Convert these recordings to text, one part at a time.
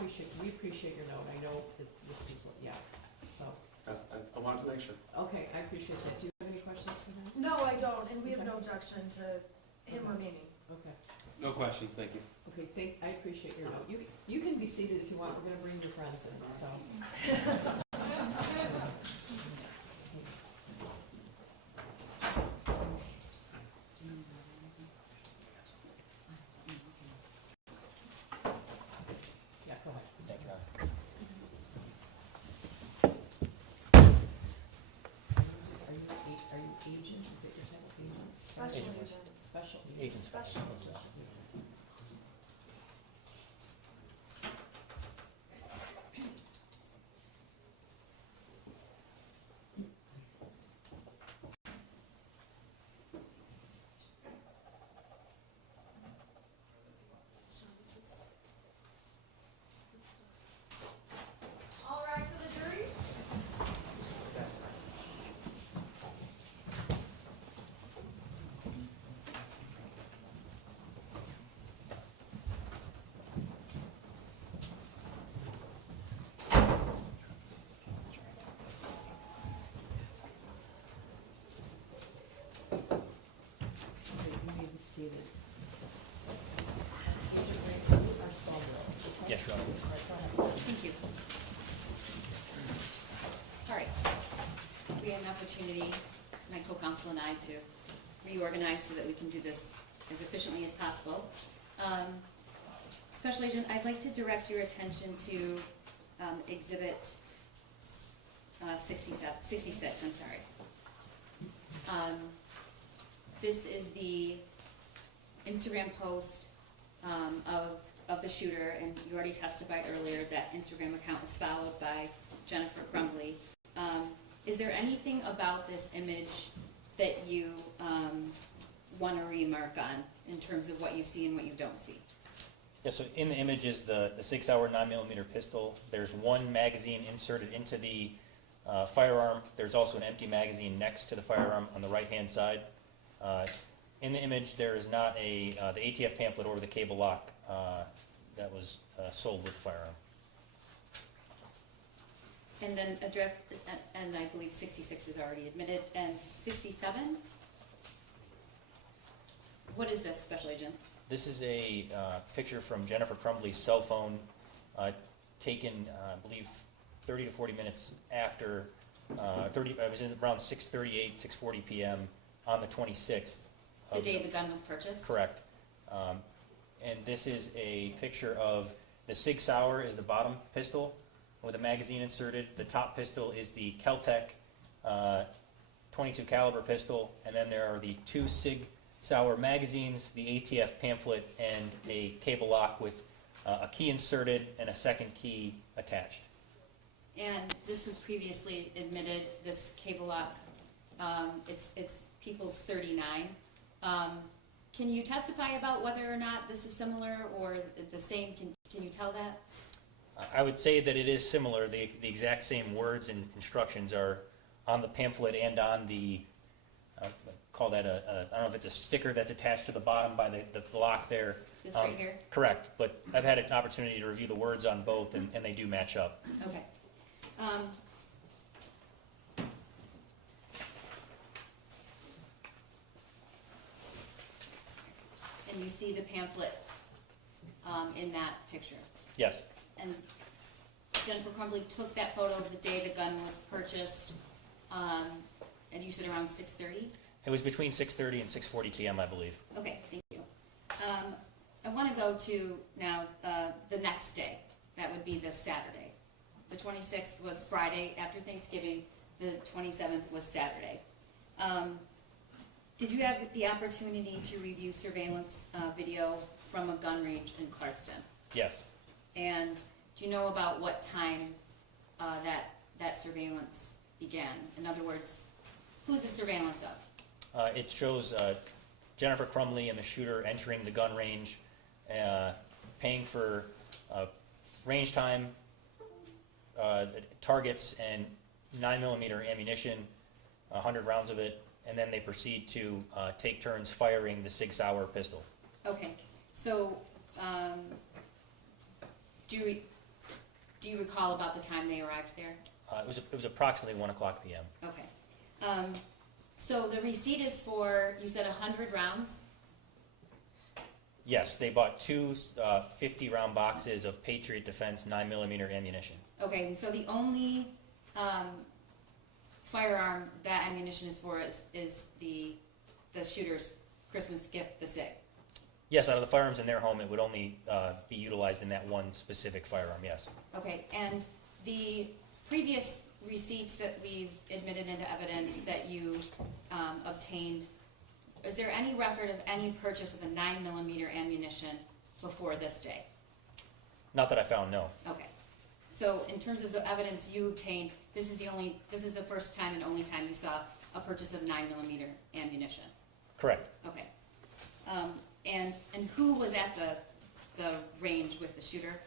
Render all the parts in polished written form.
we appreciate your note. I know that this is, yeah, so. I wanted to make sure. Okay, I appreciate that. Do you have any questions for him? No, I don't, and we have no objection to him remaining. Okay. No questions, thank you. Okay, I appreciate your note. You can be seated if you want. We're gonna bring your friends in, so. Yeah, go ahead. Thank you. Are you agent? Is it your title, agent? Special Agent. agent. Special agent. Agent. Special. All right, for the jury? Okay, you may be seated. Agent Ray, you are Sawmill. Yes, Your Honor. All right, go ahead. Thank you. All right. We had an opportunity, my co-counsel and I, to reorganize so that we can do this as efficiently as possible. Special Agent, I'd like to direct your attention to Exhibit 66, I'm sorry. This is the Instagram post of the shooter, and you already testified earlier that Instagram account was followed by Jennifer Crumbley. Is there anything about this image that you want to remark on in terms of what you see and what you don't see? Yeah, so in the image is the 6-hour 9mm pistol. There's one magazine inserted into the firearm. There's also an empty magazine next to the firearm on the right-hand side. In the image, there is not the ATF pamphlet or the cable lock that was sold with the firearm. And then and I believe 66 is already admitted, and 67? What is this, Special Agent? This is a picture from Jennifer Crumbley's cell phone taken, I believe, 30 to 40 minutes after, it was in around 6:38, 6:40 p.m. on the 26th. The day the gun was purchased? Correct. And this is a picture of the Sig Sauer is the bottom pistol with a magazine inserted. The top pistol is the Kel-Tec 22 caliber pistol, and then there are the two Sig Sauer magazines, the ATF pamphlet, and a cable lock with a key inserted and a second key attached. And this was previously admitted, this cable lock, it's People's 39. Can you testify about whether or not this is similar or the same? Can you tell that? I would say that it is similar. The exact same words and instructions are on the pamphlet and on the, call that I don't know if it's a sticker that's attached to the bottom by the lock there. This right here? Correct, but I've had an opportunity to review the words on both, and they do match up. Okay. And you see the pamphlet in that picture. Yes. And Jennifer Crumbley took that photo the day the gun was purchased, and you said around 6:30? It was between 6:30 and 6:40 p.m., I believe. Okay, thank you. I want to go to now the next day. That would be the Saturday. The 26th was Friday after Thanksgiving. The 27th was Saturday. Did you have the opportunity to review surveillance video from a gun range in Clarkston? Yes. And do you know about what time that surveillance began? In other words, who's the surveillance of? It shows Jennifer Crumbley and the shooter entering the gun range, paying for range time, targets, and 9mm ammunition, 100 rounds of it, and then they proceed to take turns firing the Sig Sauer pistol. Okay, so Do you recall about the time they arrived there? It was approximately 1 o'clock p.m. Okay. So the receipt is for, you said 100 rounds? Yes, they bought two 50-round boxes of Patriot Defense 9mm ammunition. Okay, and so the only firearm that ammunition is for is the shooter's Christmas gift, the SIG. Yes, out of the firearms in their home, it would only be utilized in that one specific firearm, yes. Okay, and the previous receipts that we've admitted into evidence that you obtained, is there any record of any purchase of a 9mm ammunition before this day? Not that I found, no. Okay. So in terms of the evidence you obtained, this is the first time and only time you saw a purchase of 9mm ammunition? Correct. Okay. And who was at the range with the shooter?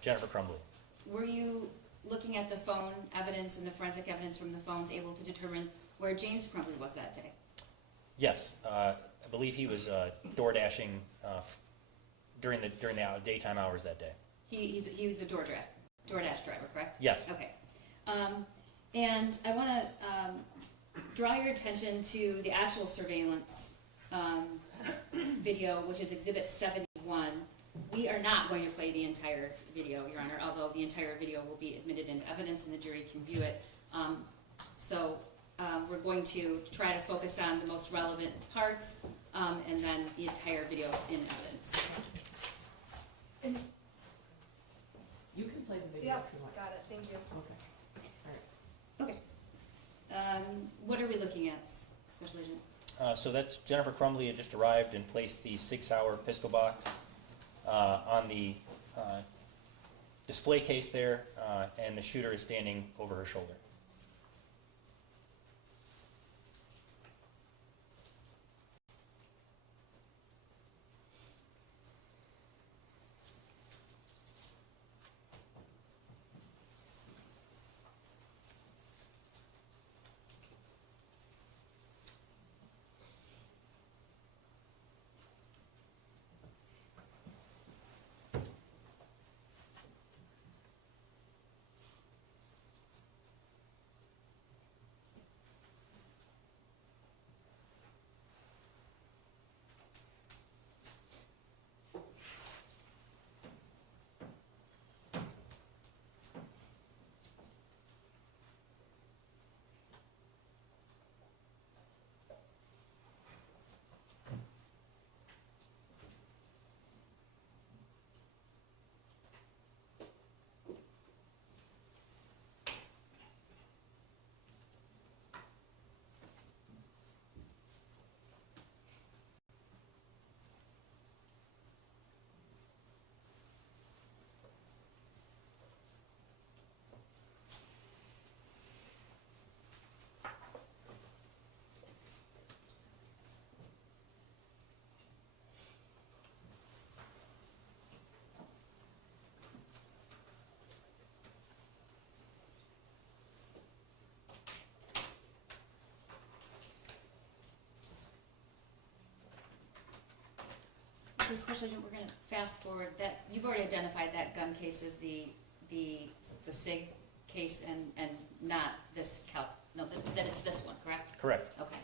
Jennifer Crumbley. Were you looking at the phone evidence and the forensic evidence from the phones able to determine where James Crumbley was that day? Yes, I believe he was door-dashing during the daytime hours that day. He was a DoorDash driver, correct? Yes. Okay. And I want to draw your attention to the actual surveillance video, which is Exhibit 71. We are not going to play the entire video, Your Honor, although the entire video will be admitted into evidence and the jury can view it. So we're going to try to focus on the most relevant parts, and then the entire video is in evidence. And, You can play the video yep, if you want. got it, thank you. Okay. What are we looking at, Special Agent? So that's Jennifer Crumbley had just arrived and placed the 6-hour pistol box on the display case there, and the shooter is standing over her shoulder. Okay, Special Agent, we're going to fast forward. That you've already identified that gun case as the SIG case and not this that it's this one, correct? Correct. Okay.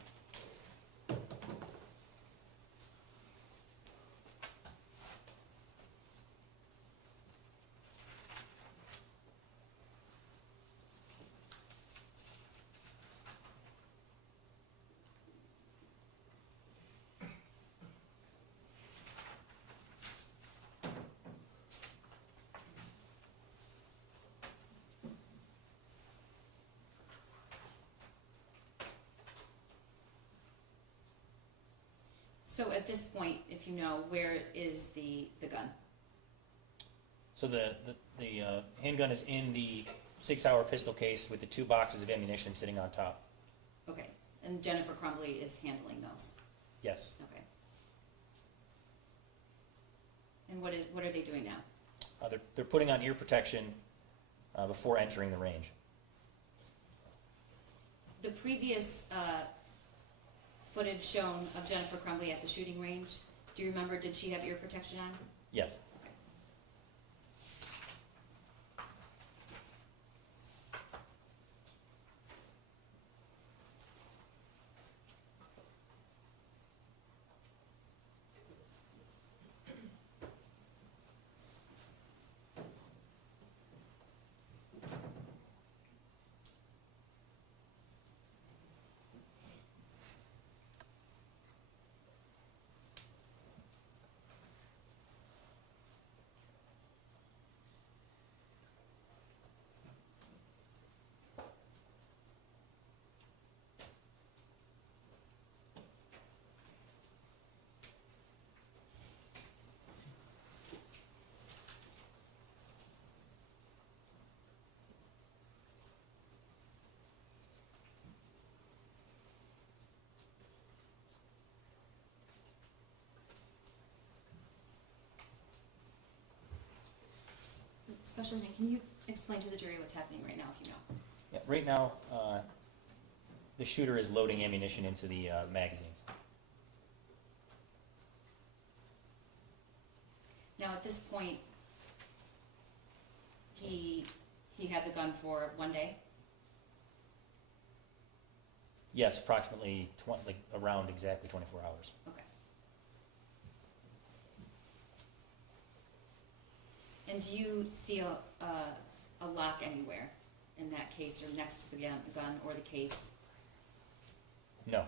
So at this point, if you know, where is the gun? So the handgun is in the 6-hour pistol case with the 2 boxes of ammunition sitting on top. Okay, and Jennifer Crumbley is handling those. Yes. Okay. And what are they doing now? They're putting on ear protection before entering the range. The previous footage shown of Jennifer Crumbley at the shooting range, do you remember, did she have ear protection on? Yes. Special Agent, can you explain to the jury what's happening right now, if you know? Yeah, right now, the shooter is loading ammunition into the magazines. Now, at this point, he had the gun for one day? Yes, approximately around exactly 24 hours. Okay. And do you see a lock anywhere in that case or next to the gun or the case? No.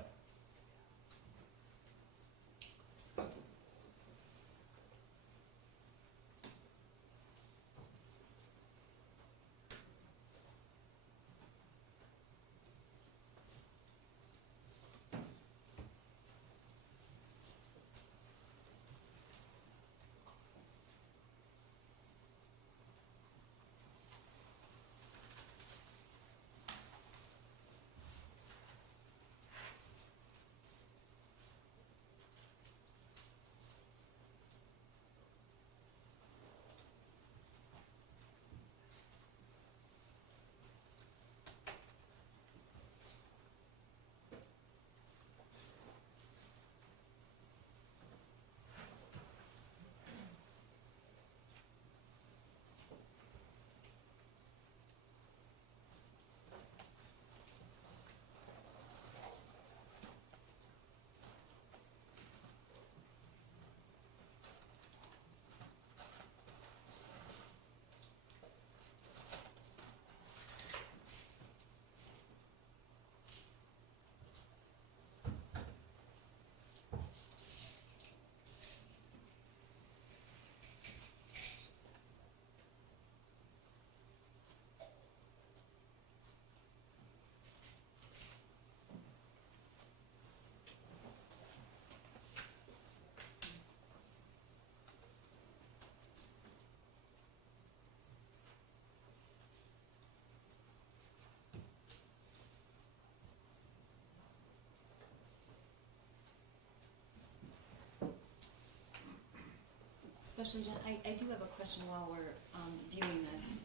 Special Agent, I do have a question while we're viewing this.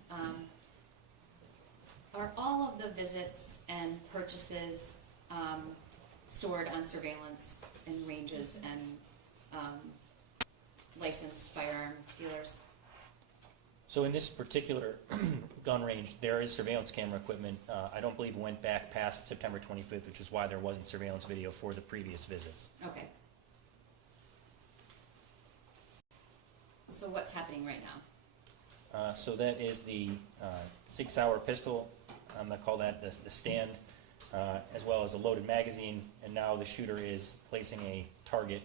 Are all of the visits and purchases stored on surveillance in ranges and licensed firearm dealers? So in this particular gun range, there is surveillance camera equipment. I don't believe it went back past September 25th, which is why there wasn't surveillance video for the previous visits. Okay. So what's happening right now? So that is the Sig Sauer pistol. I'm going to call that the stand, as well as a loaded magazine. And now the shooter is placing a target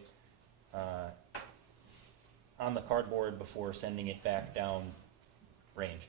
on the cardboard before sending it back down range.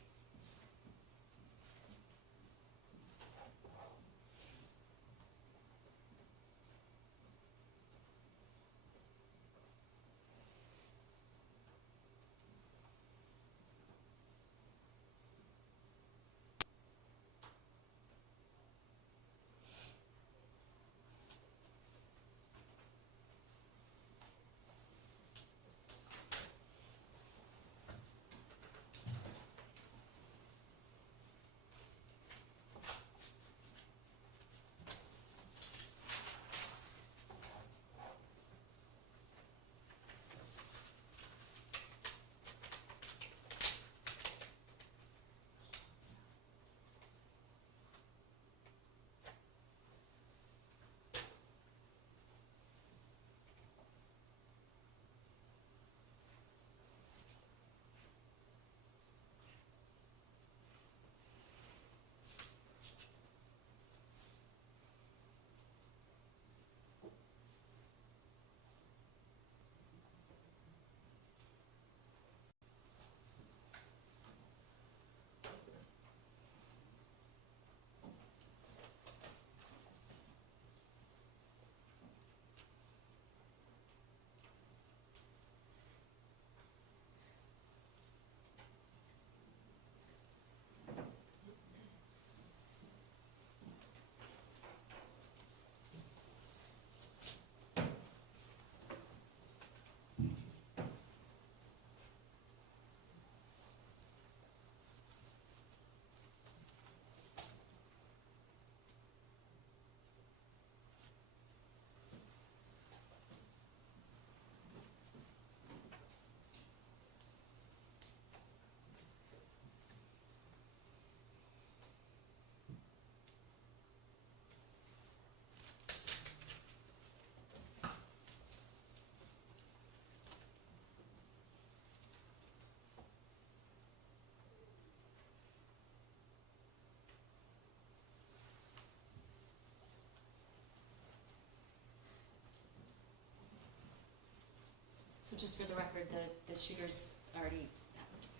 So just for the record, the shooter's already,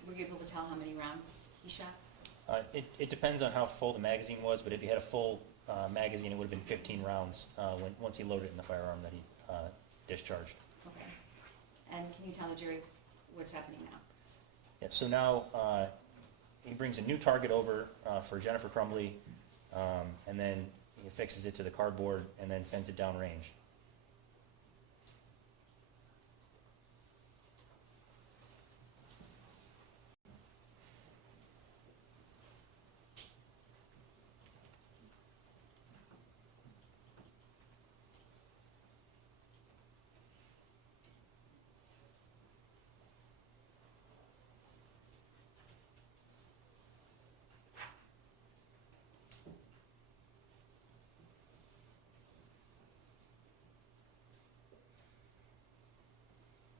were you able to tell how many rounds he shot? It depends on how full the magazine was, but if he had a full magazine, it would have been 15 rounds once he loaded it in the firearm that he discharged. Okay. And can you tell the jury what's happening now? Yeah, so now he brings a new target over for Jennifer Crumbley, and then he affixes it to the cardboard and then sends it downrange.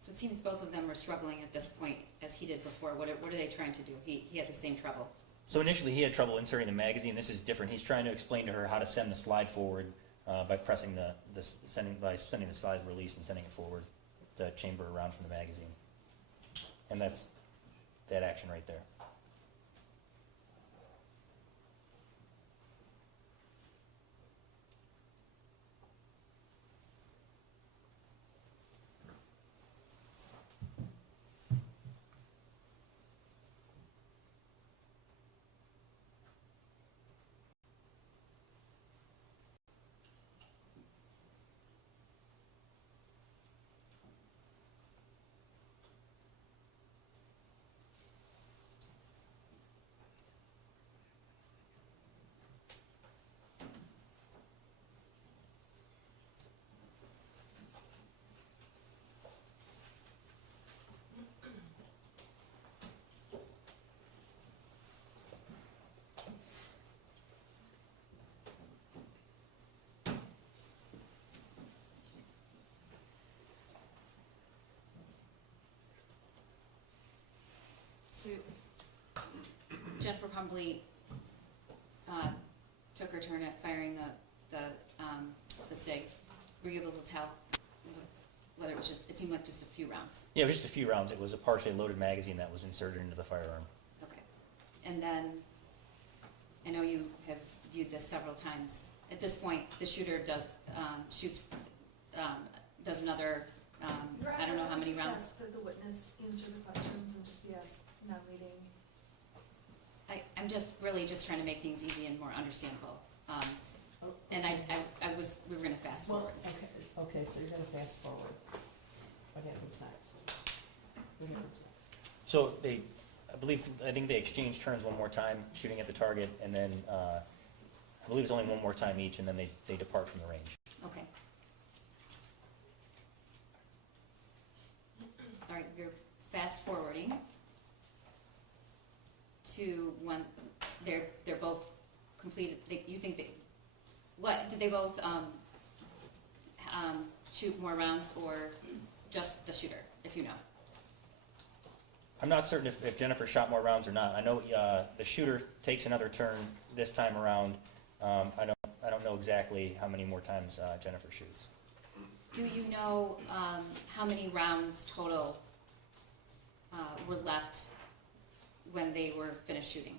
So it seems both of them were struggling at this point as he did before. What are they trying to do? He had the same trouble. So initially he had trouble inserting the magazine. This is different. He's trying to explain to her how to send the slide forward by pressing sending the slide release and sending it forward to chamber around from the magazine. And that's that action right there. So Jennifer Crumbley took her turn at firing the SIG. Were you able to tell whether it was just, it seemed like just a few rounds? Yeah, it was just a few rounds. It was a partially loaded magazine that was inserted into the firearm. Okay. And then, I know you have viewed this several times. At this point, the shooter does another, I don't know how many rounds. Just ask that the witness answer the questions and just be asked, not reading. I'm just really just trying to make things easy and more understandable. And we were gonna fast forward. Well, okay, so you're gonna fast forward. What happens next? What happens next? So I think they exchanged turns one more time, shooting at the target, and then I believe it's only one more time each, and then they depart from the range. Okay. All right, you're fast forwarding to when they're both completed. You think they, what did they both shoot more rounds, or just the shooter, if you know? I'm not certain if Jennifer shot more rounds or not. I know the shooter takes another turn this time around. I don't know exactly how many more times Jennifer shoots. Do you know how many rounds total were left when they were finished shooting?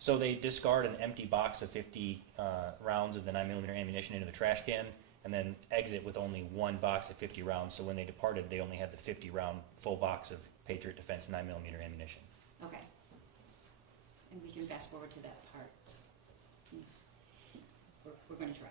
So they discard an empty box of 50 rounds of the 9mm ammunition into the trash can, and then exit with only one box of 50 rounds. So when they departed, they only had the 50-round full box of Patriot Defense 9mm ammunition. Okay. And we can fast forward to that part. We're going to try.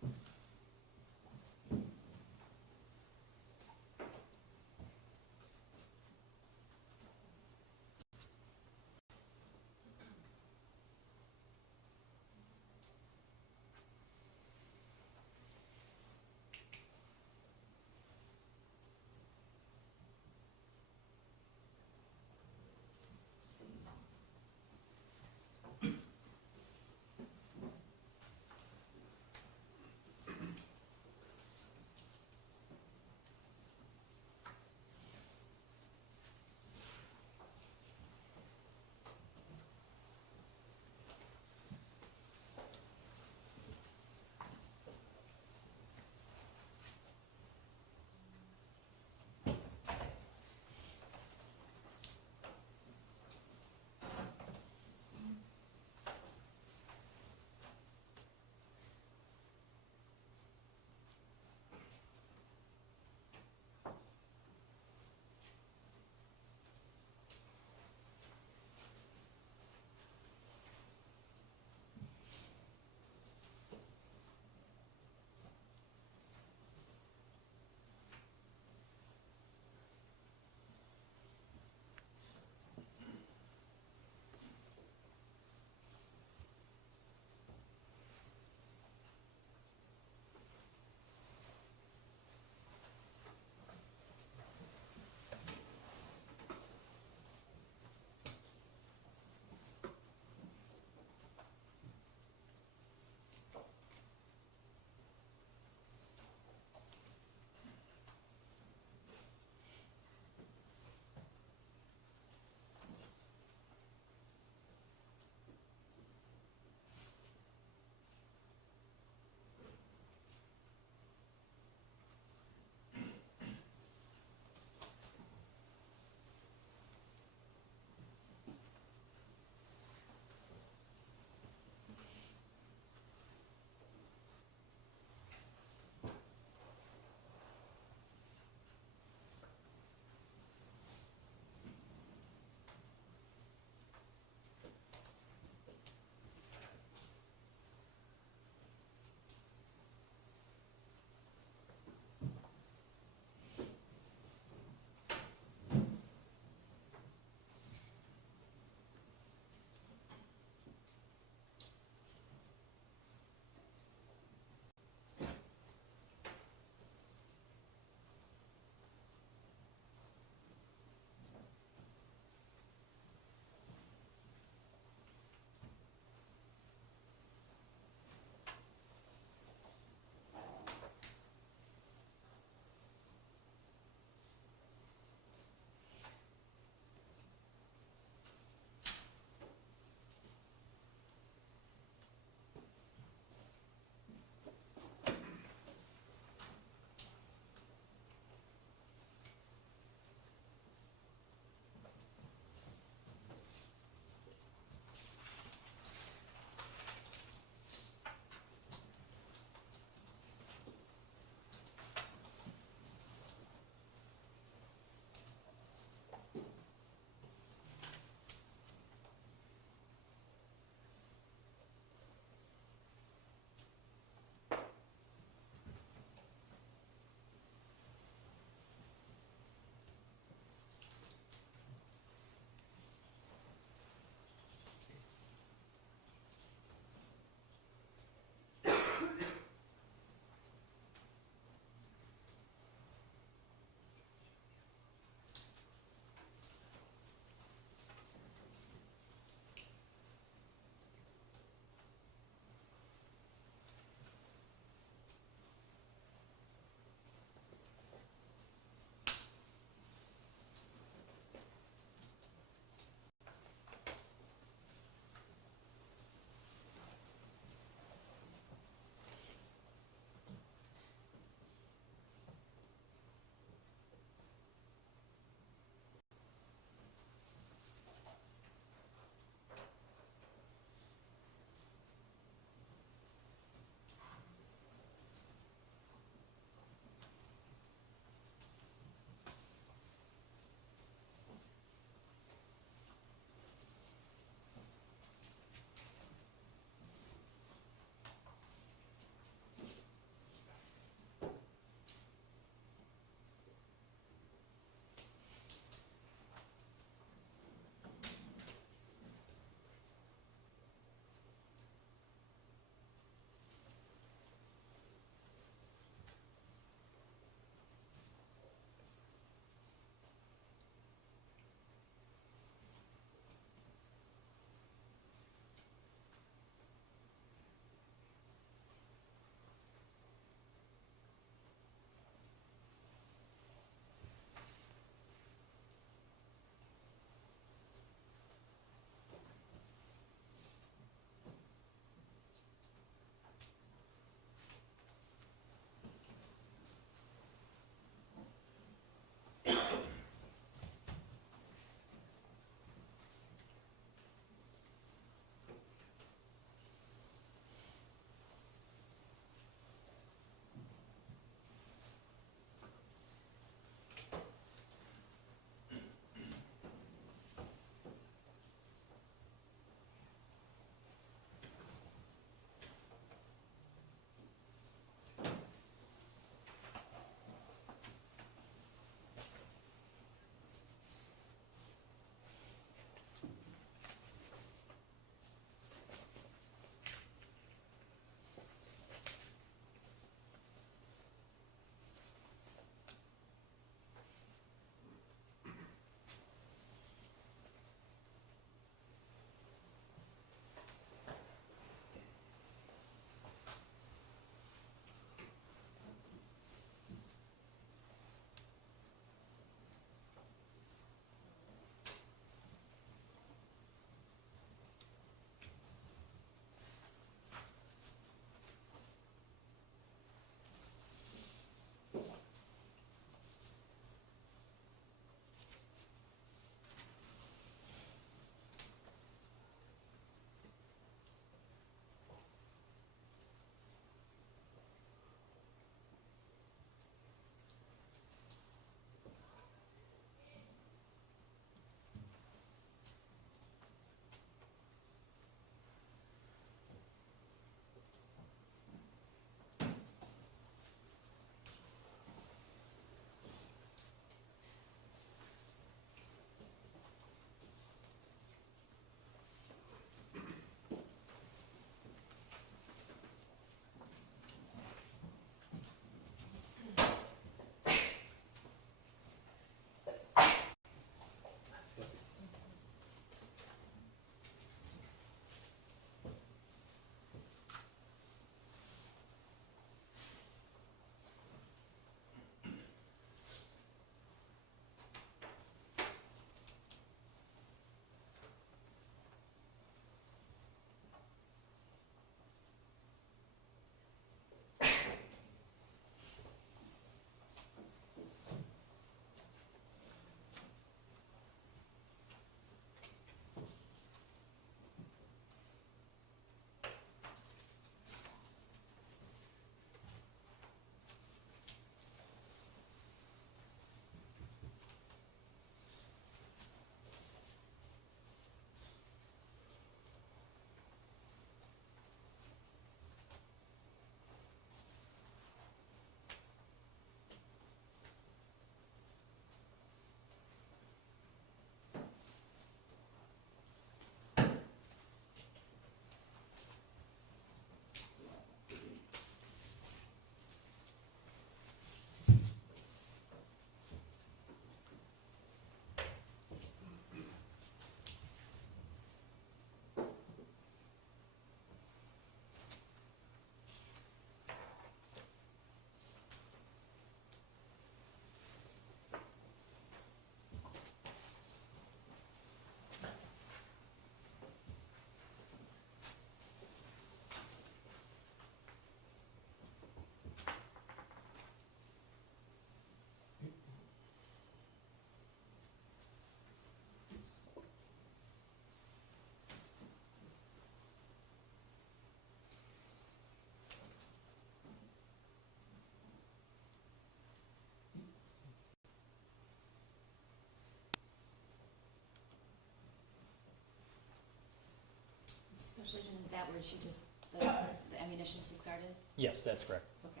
Special agent, is that where she just, the ammunition's discarded? Yes, that's correct. Okay.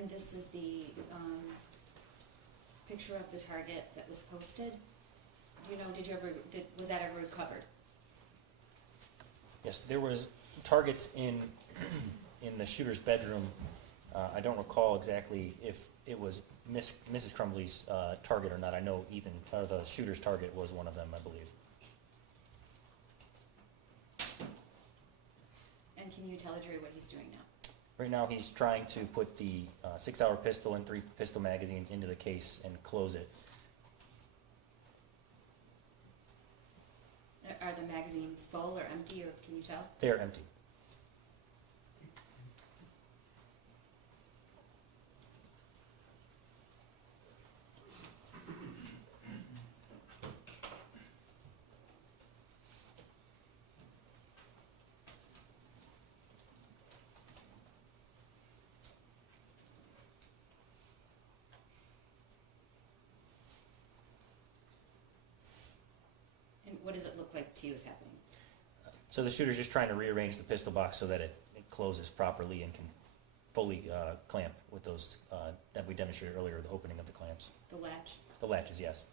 And this is the picture of the target that was posted. Do you know, was that ever recovered? Yes, there was targets in the shooter's bedroom. I don't recall exactly if it was Mrs. Crumbley's target or not. I know the shooter's target was one of them, I believe. And can you tell the jury what he's doing now? Right now, he's trying to put the 6-hour pistol and 3 pistol magazines into the case and close it. Are the magazines full or empty, or can you tell? They are empty. And what does it look like to you is happening? So the shooter's just trying to rearrange the pistol box so that it closes properly and can fully clamp with those that we demonstrated earlier, the opening of the clamps. The latch? The latches, yes.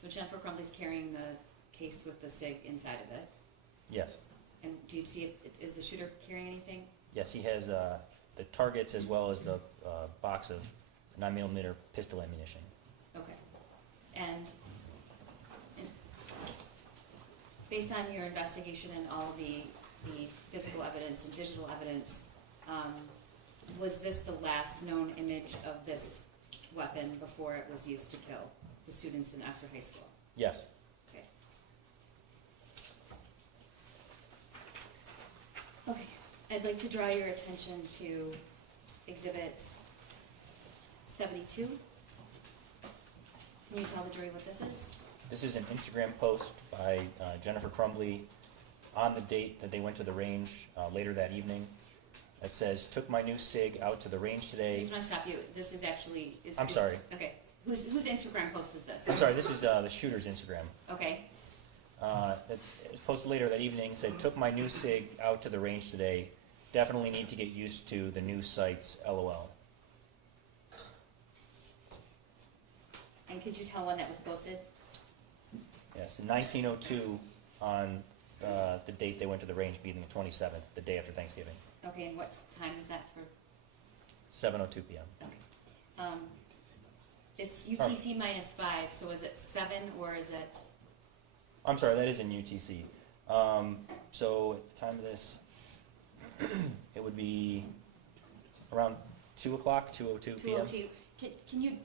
So Jennifer Crumbley's carrying the case with the SIG inside of it. Yes. And do you see, is the shooter carrying anything? Yes, he has the targets as well as the box of 9mm pistol ammunition. Okay. And based on your investigation and all the physical evidence and digital evidence, was this the last known image of this weapon before it was used to kill the students in Oxford High School? Yes. Okay. Okay, I'd like to draw your attention to Exhibit 72. Can you tell the jury what this is? This is an Instagram post by Jennifer Crumbley on the date that they went to the range later that evening. That says, "Took my new SIG out to the range I today." just want to stop you. This is actually... I'm sorry. Okay. Whose Instagram post is this? I'm sorry, this is the shooter's Instagram. Okay. It was posted later that evening, said, "Took my new SIG out to the range today. Definitely need to get used to the new sights, LOL." And could you tell when that was posted? Yes, in 1902 on the date they went to the range, being the 27th, the day after Thanksgiving. Okay, and what time is that for? 7:02 p.m. Okay. It's UTC -5, so is it 7 or is it... I'm sorry, that is in UTC. So at the time of this, it would be around 2 o'clock, 2:02 p.m. 2:02? Can you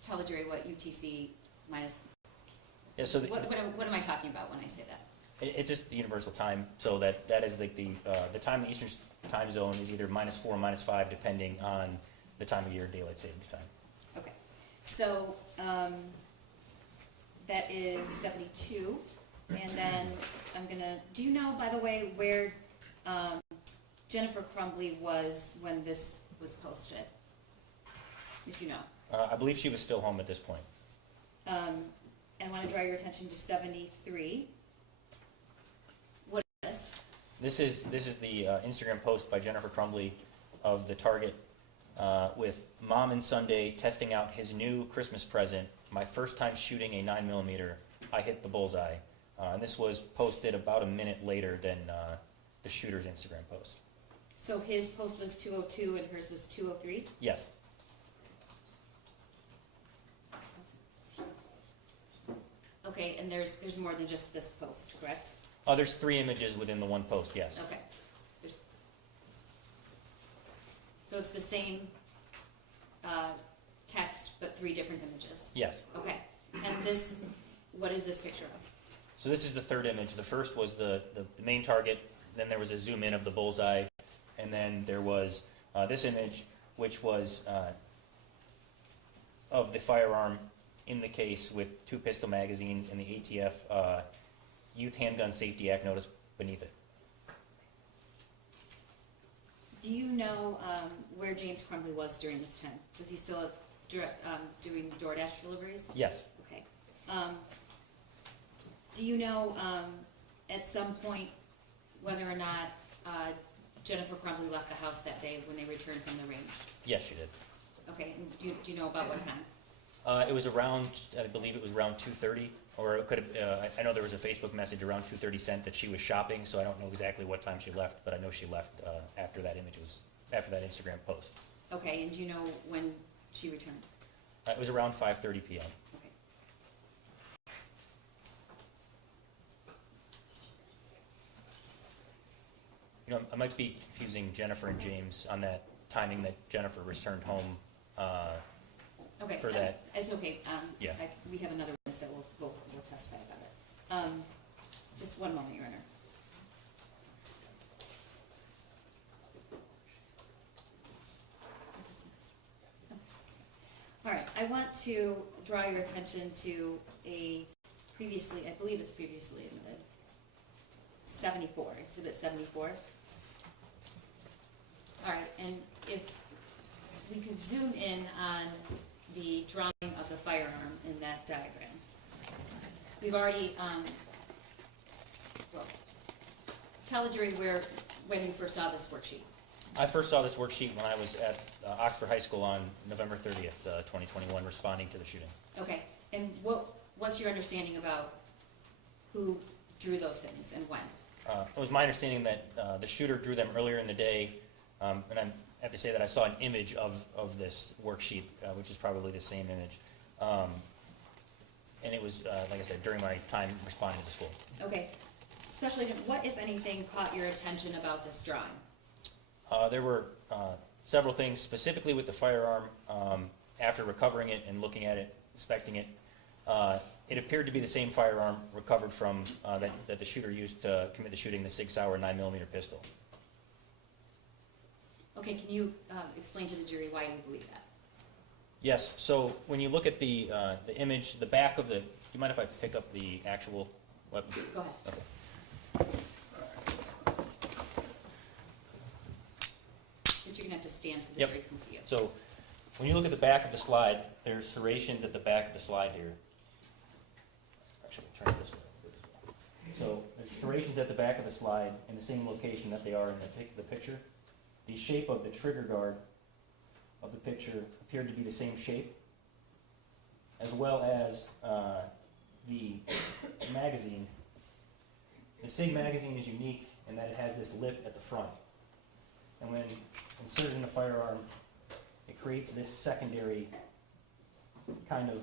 tell the jury what UTC minus... Yeah, so What am I talking about when I say that? it's just the universal time. So that is like the time in the Eastern time zone is either -4 or -5, depending on the time of year, daylight savings time. Okay. So that is 72. And then I'm going to... Do you know, by the way, where Jennifer Crumbley was when this was posted? If you know. I believe she was still home at this point. And I want to draw your attention to 73. What is this? This is the Instagram post by Jennifer Crumbley of the target with "Mom and Sunday testing out his new Christmas present. My first time shooting a 9mm. I hit the bullseye. And this was posted about a minute later than the shooter's Instagram post. So his post was 2:02 and hers was 2:03? Yes. Okay, and there's more than just this post, correct? There's 3 images within the one post, yes. Okay. So it's the same text, but 3 different images? Yes. Okay. And this, what is this picture of? So this is the 3rd image. The first was the main target, then there was a zoom in of the bullseye, and then there was this image, which was of the firearm in the case with 2 pistol magazines and the ATF Youth Handgun Safety Act notice beneath it. Do you know where James Crumbley was during this time? Was he still doing DoorDash deliveries? Yes. Okay. Do you know at some point whether or not Jennifer Crumbley left the house that day when they returned from the range? Yes, she did. Okay, and do you know about what time? It was around, I believe it was around 2:30, or it could have, I know there was a Facebook message around 2:30 sent that she was shopping, so I don't know exactly what time she left, but I know she left after that Instagram post. Okay, and do you know when she returned? It was around 5:30 p.m. Okay. You know, I might be confusing Jennifer and James on that timing that Jennifer returned home. Okay, For that. It's okay. Yeah. We have another witness that will testify about it. Just one moment, Your Honor. All right, I want to draw your attention to a previously, I believe it's previously admitted, 74, Exhibit 74. All right, and if we could zoom in on the drawing of the firearm in that diagram. We've already, well, tell the jury when you first saw this worksheet. I first saw this worksheet when I was at Oxford High School on November 30th, 2021, responding to the shooting. Okay, and what's your understanding about who drew those things and when? It was my understanding that the shooter drew them earlier in the day, and I have to say that I saw an image of this worksheet, which is probably the same image. And it was, like I said, during my time responding to the school. Okay, Special Agent, what, if anything, caught your attention about this drawing? There were several things, specifically with the firearm. After recovering it and looking at it, inspecting it, it appeared to be the same firearm recovered from that the shooter used to commit the shooting, the Sig Sauer 9mm pistol. Okay, can you explain to the jury why you believe that? Yes. So when you look at the image, the back of the. Do you mind if I pick up the actual weapon? Go ahead. Okay. But you're gonna have to stand so the Yep. jury can see you. So when you look at the back of the slide, there's serrations at the back of the slide here. Actually, turn it this way. So there's serrations at the back of the slide in the same location that they are in the picture. The shape of the trigger guard of the picture appeared to be the same shape, as well as the magazine. The SIG magazine is unique in that it has this lip at the front. And when inserted in the firearm, it creates this secondary kind of,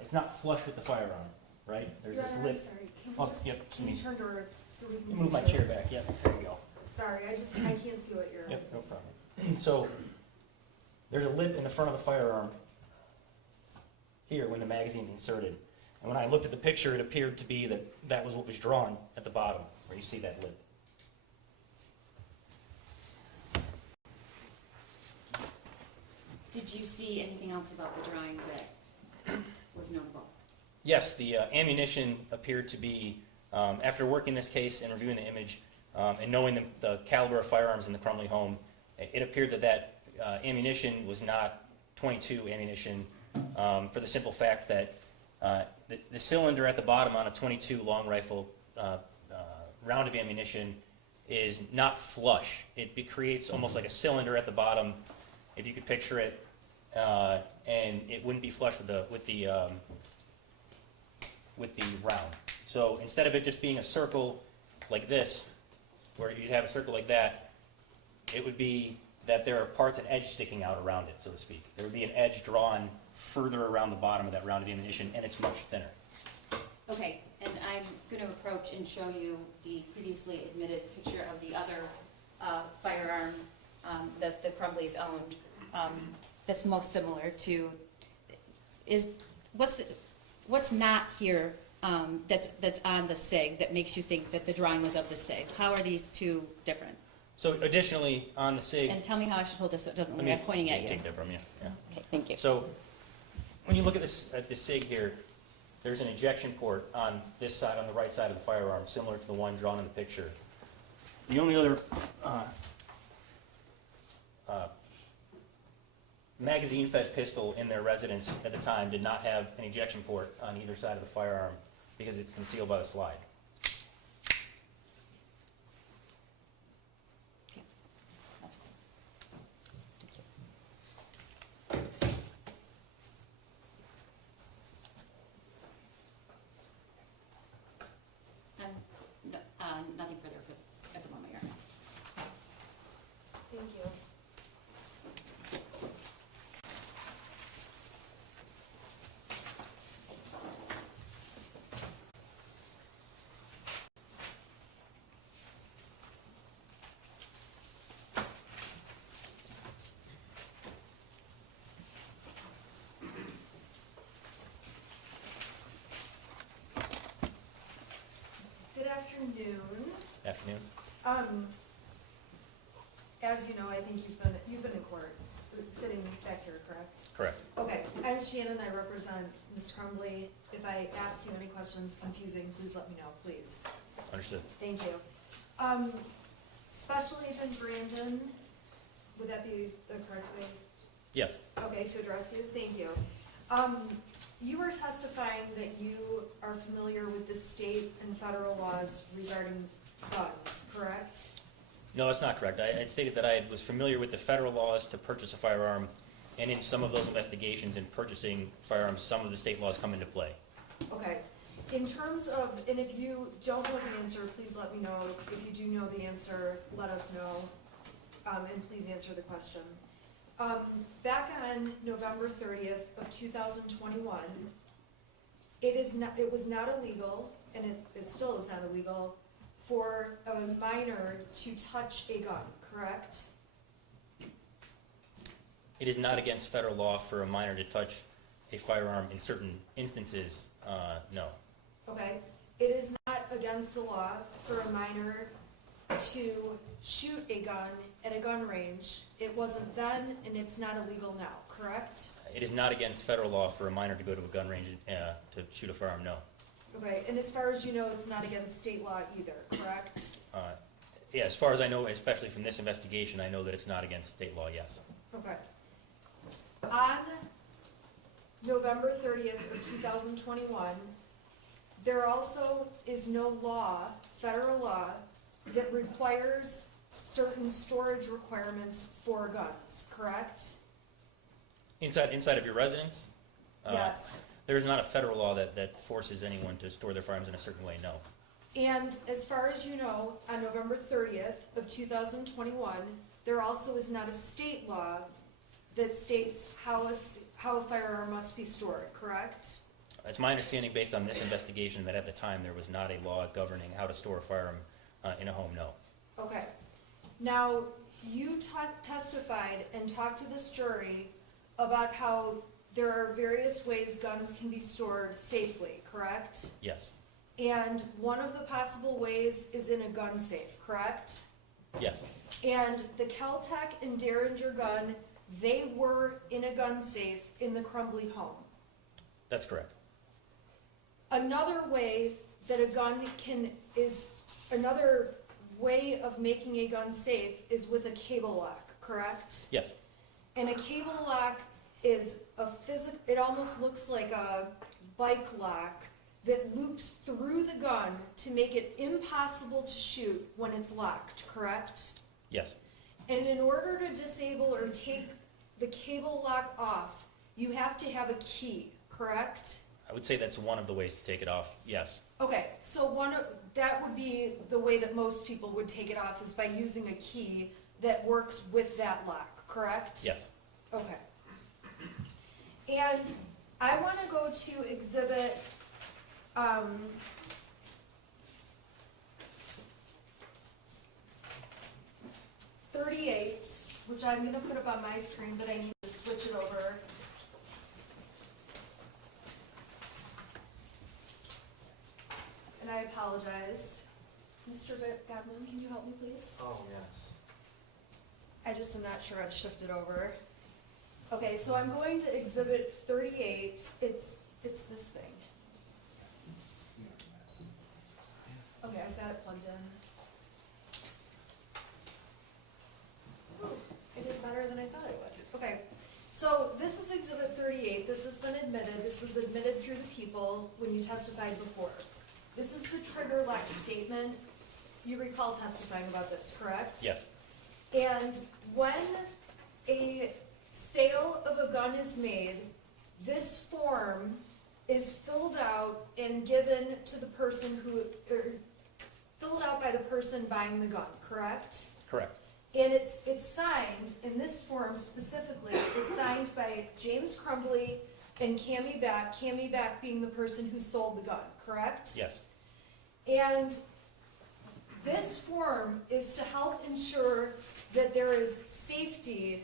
it's not flush with the firearm, right? There's Your this Honor, lip. I'm sorry, Oh, yep, can you turn to her so we can see? Move my each other? chair back, yep, there you go. Sorry, I can't see what you're. Yep, no problem. So, there's a lip in the front of the firearm here when the magazine's inserted. And when I looked at the picture, it appeared to be that was what was drawn at the bottom, where you see that lip. Did you see anything else about the drawing that was notable? Yes, the ammunition appeared to be, after working this case and reviewing the image, and knowing the caliber of firearms in the Crumbley home, it appeared that ammunition was not .22 ammunition, for the simple fact that the cylinder at the bottom on a .22 long rifle round of ammunition is not flush. It creates almost like a cylinder at the bottom, if you could picture it, and it wouldn't be flush with the with the round. So instead of it just being a circle like this, where you'd have a circle like that, it would be that there are parts and edge sticking out around it, so to speak. There would be an edge drawn further around the bottom of that rounded ammunition, and it's much thinner. Okay, and I'm going to approach and show you the previously admitted picture of the other firearm that the Crumbleys owned that's most similar to, what's not here that's on the SIG that makes you think that the drawing was of the SIG? How are these two different? So additionally, on the SIG, And tell me how I should hold this so it doesn't look like I'm pointing at you. Take that from you. Yeah. Okay, thank you. So when you look at this at the SIG here, there's an ejection port on this side, on the right side of the firearm, similar to the one drawn in the picture. The only other magazine-fed pistol in their residence at the time did not have an ejection port on either side of the firearm because it's concealed by the slide. That's fine. Nothing further at the moment, Your Honor. Thank you. Good afternoon. Afternoon. As you know, I think you've been in court, sitting back here, correct? Correct. Okay, I'm Shannon, I represent Ms. Crumbley. If I ask you any questions confusing, please let me know, please. Understood. Thank you. Special Agent Brandon, would that be the correct way? Yes. Okay, to address you, thank you. You were testifying that you are familiar with the state and federal laws regarding guns, correct? No, that's not correct. I had stated that I was familiar with the federal laws to purchase a firearm, and in some of those investigations in purchasing firearms, some of the state laws come into play. Okay. In terms of, and if you don't know the answer, please let me know. If you do know the answer, let us know, and please answer the question. Back on November 30th of 2021, it was not illegal, and it still is not illegal, for a minor to touch a gun, correct? It is not against federal law for a minor to touch a firearm in certain instances, no. Okay. It is not against the law for a minor to shoot a gun at a gun range. It wasn't then, and it's not illegal now, correct? It is not against federal law for a minor to go to a gun range to shoot a firearm, no. Okay, and as far as you know, it's not against state law either, correct? Yeah, as far as I know, especially from this investigation, I know that it's not against state law, yes. Okay. On November 30th of 2021, there also is no law, federal law, that requires certain storage requirements for guns, correct? Inside of your residence? Yes. There's not a federal law that forces anyone to store their firearms in a certain way, no. And as far as you know, on November 30th of 2021, there also is not a state law that states how a firearm must be stored, correct? It's my understanding, based on this investigation, that at the time there was not a law governing how to store a firearm in a home, no. Okay. Now, you testified and talked to this jury about how there are various ways guns can be stored safely, correct? Yes. And one of the possible ways is in a gun safe, correct? Yes. And the Kel-Tec and Derringer gun, they were in a gun safe in the Crumbley home. That's correct. Another way that a gun another way of making a gun safe is with a cable lock, correct? Yes. And a cable lock is it almost looks like a bike lock that loops through the gun to make it impossible to shoot when it's locked, correct? Yes. And in order to disable or take the cable lock off, you have to have a key, correct? I would say that's one of the ways to take it off, yes. Okay, so that would be the way that most people would take it off, is by using a key that works with that lock, correct? Yes. Okay. And I want to go to exhibit, 38, which I'm going to put up on my screen, but I need to switch it over. And I apologize. Mr. Godwin, can you help me, please? Oh, yes. I just am not sure how to shift it over. Okay, so I'm going to exhibit 38. It's this thing. Okay, I've got it plugged in. Ooh, I did better than I thought I would. Okay, so this is exhibit 38. This has been admitted. This was admitted through the people when you testified before. This is the trigger lock statement. You recall testifying about this, correct? Yes. And when a sale of a gun is made, this form is filled out and given to the person or filled out by the person buying the gun, correct? Correct. And it's signed, in this form specifically, is signed by James Crumbley and Cammie Back being the person who sold the gun, correct? Yes. And this form is to help ensure that there is safety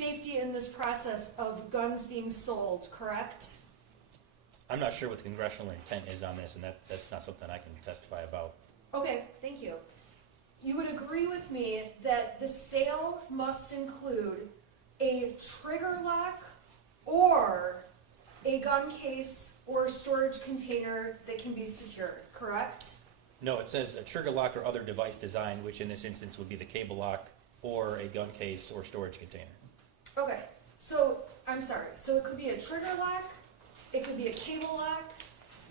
in this process of guns being sold, correct? I'm not sure what the congressional intent is on this, and that's not something I can testify about. Okay, thank you. You would agree with me that the sale must include a trigger lock or a gun case or storage container that can be secured, correct? No, it says a trigger lock or other device design, which in this instance would be the cable lock or a gun case or storage container. Okay, so, I'm sorry, so it could be a trigger lock, it could be a cable lock,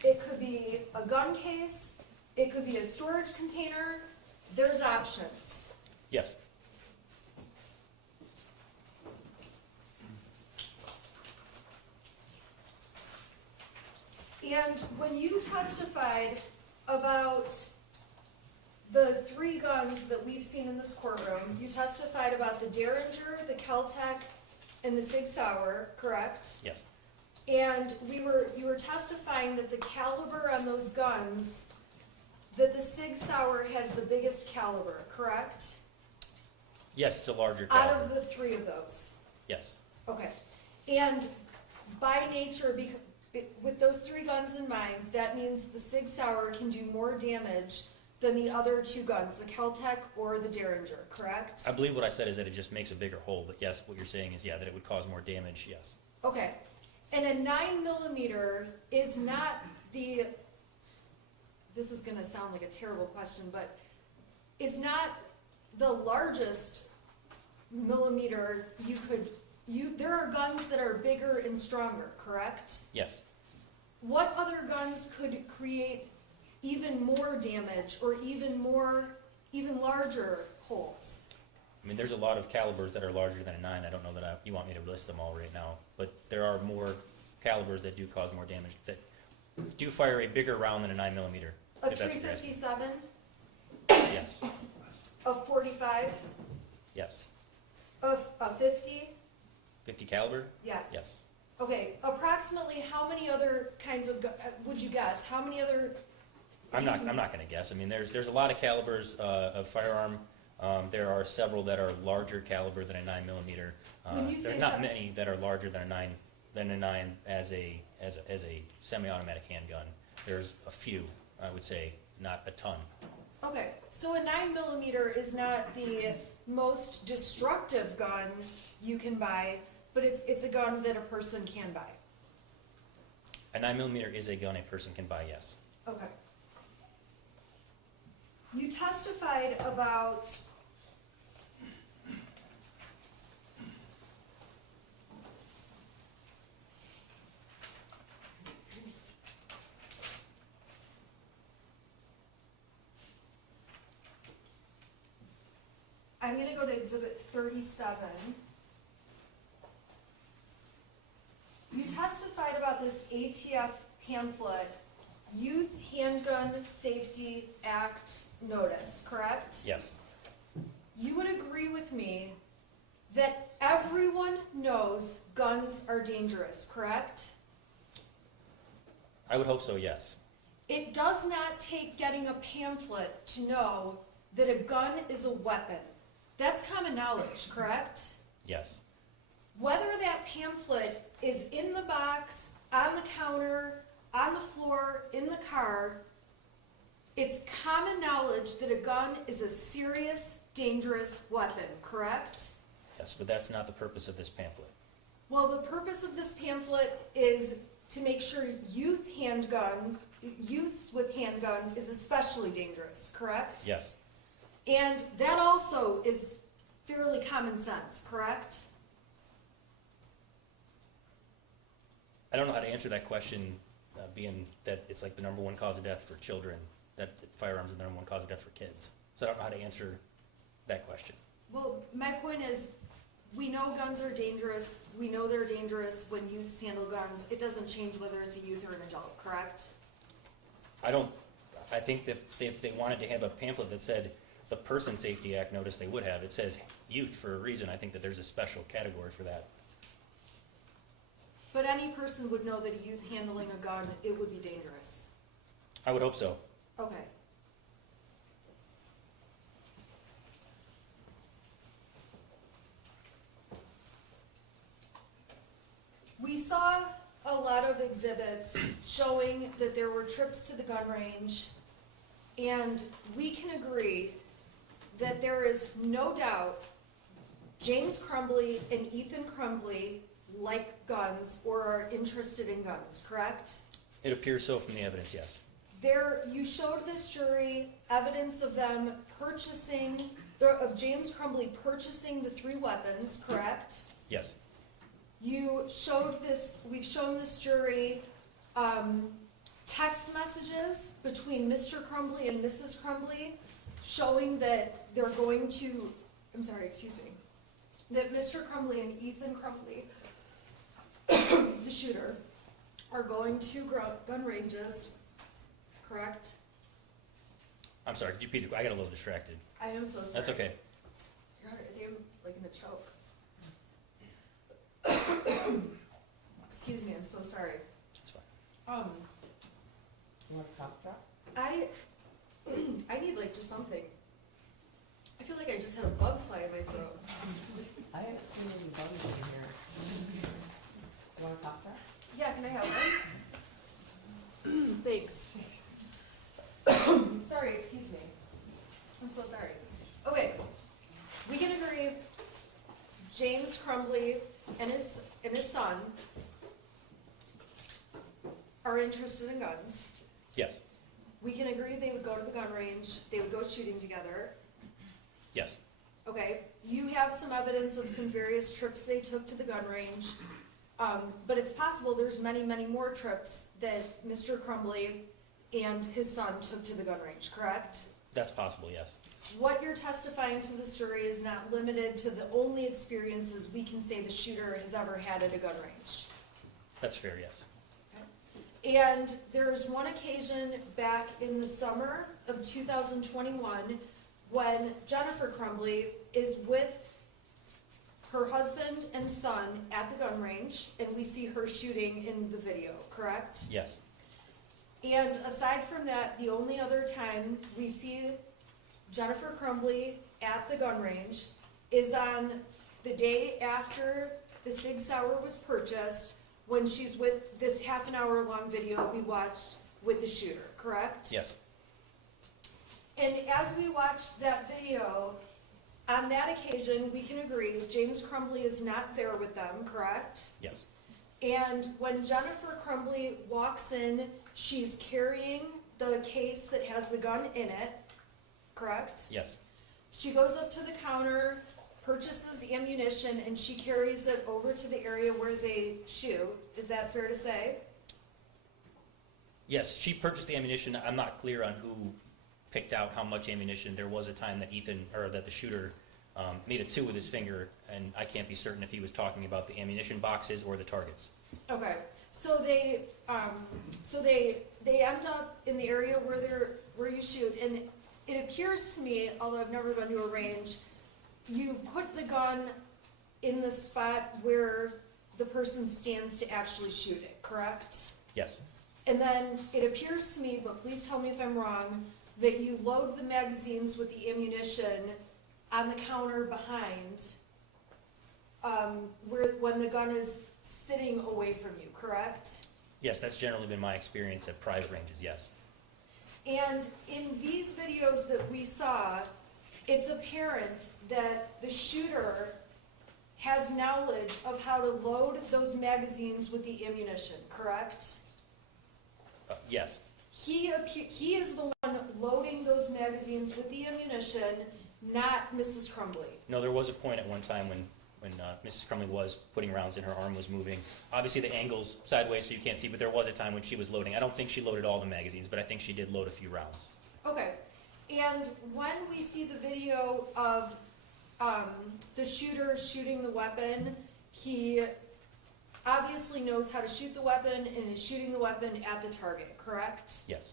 it could be a gun case, it could be a storage container, there's options. Yes. And when you testified about the 3 guns that we've seen in this courtroom, you testified about the Derringer, the Kel-Tec, and the Sig Sauer, correct? Yes. And you were testifying that the caliber on those guns, that the Sig Sauer has the biggest caliber, correct? Yes, it's a larger Out caliber. of the 3 of those. Yes. Okay. And by nature, with those 3 guns in mind, that means the Sig Sauer can do more damage than the other 2 guns, the Kel-Tec or the Derringer, correct? I believe what I said is that it just makes a bigger hole, but yes, what you're saying is, yeah, that it would cause more damage, yes. Okay. And a 9mm is not the, this is going to sound like a terrible question, but is not the largest millimeter there are guns that are bigger and stronger, correct? Yes. What other guns could create even more damage or even larger holes? I mean, there's a lot of calibers that are larger than a 9. I don't know that you want me to list them all right now, but there are more calibers that do cause more damage, that do fire a bigger round than a 9mm. A if that's what you're asking. 357? Yes. A 45? Yes. A 50? 50 caliber? Yeah. Yes. Okay, approximately how many other kinds of, would you guess, how many other? I'm not going to guess. I mean, there's a lot of calibers of firearm. There are several that are larger caliber than a 9mm. When you say There's not many that are larger than a 9 as a semi-automatic handgun. There's a few, I would say, not a ton. Okay, so a 9mm is not the most destructive gun you can buy, but it's a gun that a person can buy. A 9mm is a gun a person can buy, yes. Okay. You testified about I'm going to go to exhibit 37. You testified about this ATF pamphlet, Youth Handgun Safety Act notice, correct? Yes. You would agree with me that everyone knows guns are dangerous, correct? I would hope so, yes. It does not take getting a pamphlet to know that a gun is a weapon. That's common knowledge, correct? Yes. Whether that pamphlet is in the box, on the counter, on the floor, in the car, it's common knowledge that a gun is a serious, dangerous weapon, correct? Yes, but that's not the purpose of this pamphlet. Well, the purpose of this pamphlet is to make sure youths with handgun is especially dangerous, correct? Yes. And that also is fairly common sense, correct? I don't know how to answer that question, being that it's like the number one cause of death for children, that firearms are the number one cause of death for kids. So I don't know how to answer that question. Well, my point is, we know guns are dangerous. We know they're dangerous when youths handle guns. It doesn't change whether it's a youth or an adult, correct? I think that if they wanted to have a pamphlet that said the Person Safety Act notice, they would have. It says youth for a reason. I think that there's a special category for that. But any person would know that a youth handling a gun, it would be dangerous. I would hope so. Okay. We saw a lot of exhibits showing that there were trips to the gun range, and we can agree that there is no doubt James Crumbley and Ethan Crumbley like guns or are interested in guns, correct? It appears so from the evidence, yes. You showed this jury evidence of them purchasing, of James Crumbley purchasing the 3 weapons, correct? Yes. We've shown this jury text messages between Mr. Crumbley and Mrs. Crumbley showing that they're going to, that Mr. Crumbley and Ethan Crumbley, the shooter, are going to gun ranges, correct? I'm sorry, could you repeat it? I got a little distracted. I am so sorry. That's okay. I think I'm like in a choke. Excuse me, I'm so sorry. That's fine. You want a cough drop? I need like just something. I feel like I just had a bug fly in my throat. I haven't seen any bugs in here. You want a cough drop? Yeah, can I have one? Thanks. Sorry, excuse me. I'm so sorry. Okay, we can agree James Crumbley and his son are interested in guns. Yes. We can agree they would go to the gun range, they would go shooting together. Yes. Okay, you have some evidence of some various trips they took to the gun range, but it's possible there's many, many more trips that Mr. Crumbley and his son took to the gun range, correct? That's possible, yes. What you're testifying to this jury is not limited to the only experiences we can say the shooter has ever had at a gun range. That's fair, yes. And there's one occasion back in the summer of 2021 when Jennifer Crumbley is with her husband and son at the gun range, and we see her shooting in the video, correct? Yes. And aside from that, the only other time we see Jennifer Crumbley at the gun range is on the day after the Sig Sauer was purchased, when she's with this half an hour long video we watched with the shooter, correct? Yes. And as we watched that video, on that occasion, we can agree James Crumbley is not there with them, correct? Yes. And when Jennifer Crumbley walks in, she's carrying the case that has the gun in it, correct? Yes. She goes up to the counter, purchases ammunition, and she carries it over to the area where they shoot. Is that fair to say? Yes, she purchased the ammunition. I'm not clear on who picked out how much ammunition. There was a time that that the shooter made a 2 with his finger, and I can't be certain if he was talking about the ammunition boxes or the targets. Okay, so they end up in the area where you shoot, and it appears to me, although I've never been to a range, you put the gun in the spot where the person stands to actually shoot it, correct? Yes. And then it appears to me, but please tell me if I'm wrong, that you load the magazines with the ammunition on the counter behind, when the gun is sitting away from you, correct? Yes, that's generally been my experience at private ranges, yes. And in these videos that we saw, it's apparent that the shooter has knowledge of how to load those magazines with the ammunition, correct? Yes. He is the one loading those magazines with the ammunition, not Mrs. Crumbley. No, there was a point at one time when Mrs. Crumbley was putting rounds in, her arm was moving. Obviously the angle's sideways so you can't see, but there was a time when she was loading. I don't think she loaded all the magazines, but I think she did load a few rounds. Okay, and when we see the video of the shooter shooting the weapon, he obviously knows how to shoot the weapon and is shooting the weapon at the target, correct? Yes.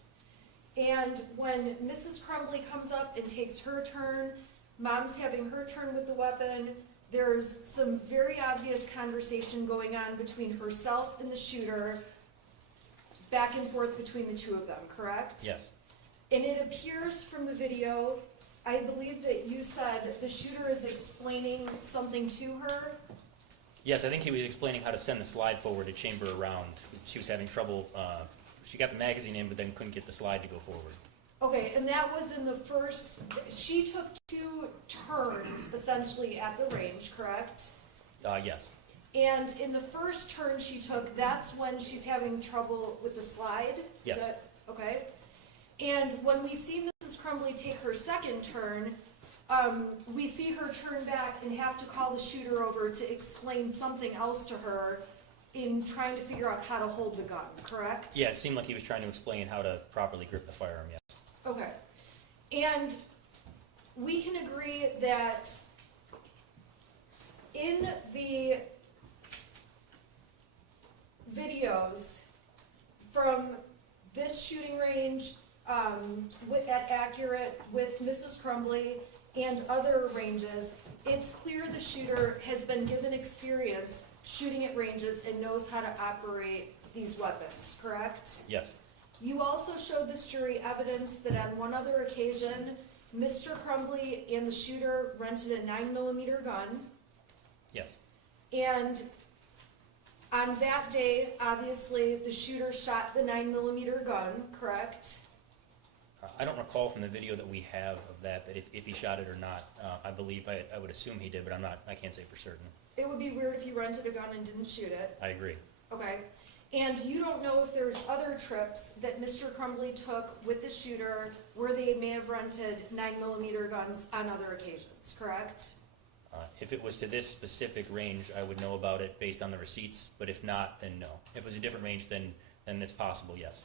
And when Mrs. Crumbley comes up and takes her turn, Mom's having her turn with the weapon, there's some very obvious conversation going on between herself and the shooter, back and forth between the two of them, correct? Yes. And it appears from the video, I believe that you said the shooter is explaining something to her. Yes, I think he was explaining how to send the slide forward to chamber a round. She was having trouble, she got the magazine in, but then couldn't get the slide to go forward. Okay, and that was in the first, she took 2 turns essentially at the range, correct? Yes. And in the first turn she took, that's when she's having trouble with the slide? Yes. Is that, okay. And when we see Mrs. Crumbley take her second turn, we see her turn back and have to call the shooter over to explain something else to her in trying to figure out how to hold the gun, correct? Yeah, it seemed like he was trying to explain how to properly grip the firearm, yes. Okay. And we can agree that in the videos from this shooting range at Accurate with Mrs. Crumbley and other ranges, it's clear the shooter has been given experience shooting at ranges and knows how to operate these weapons, correct? Yes. You also showed this jury evidence that on one other occasion, Mr. Crumbley and the shooter rented a 9mm gun. Yes. And on that day, obviously, the shooter shot the 9mm gun, correct? I don't recall from the video that we have of that if he shot it or not. I believe, I would assume he did, but I can't say for certain. It would be weird if you rented a gun and didn't shoot it. I agree. Okay. And you don't know if there's other trips that Mr. Crumbley took with the shooter where they may have rented 9mm guns on other occasions, correct? If it was to this specific range, I would know about it based on the receipts, but if not, then no. If it was a different range, then it's possible, yes.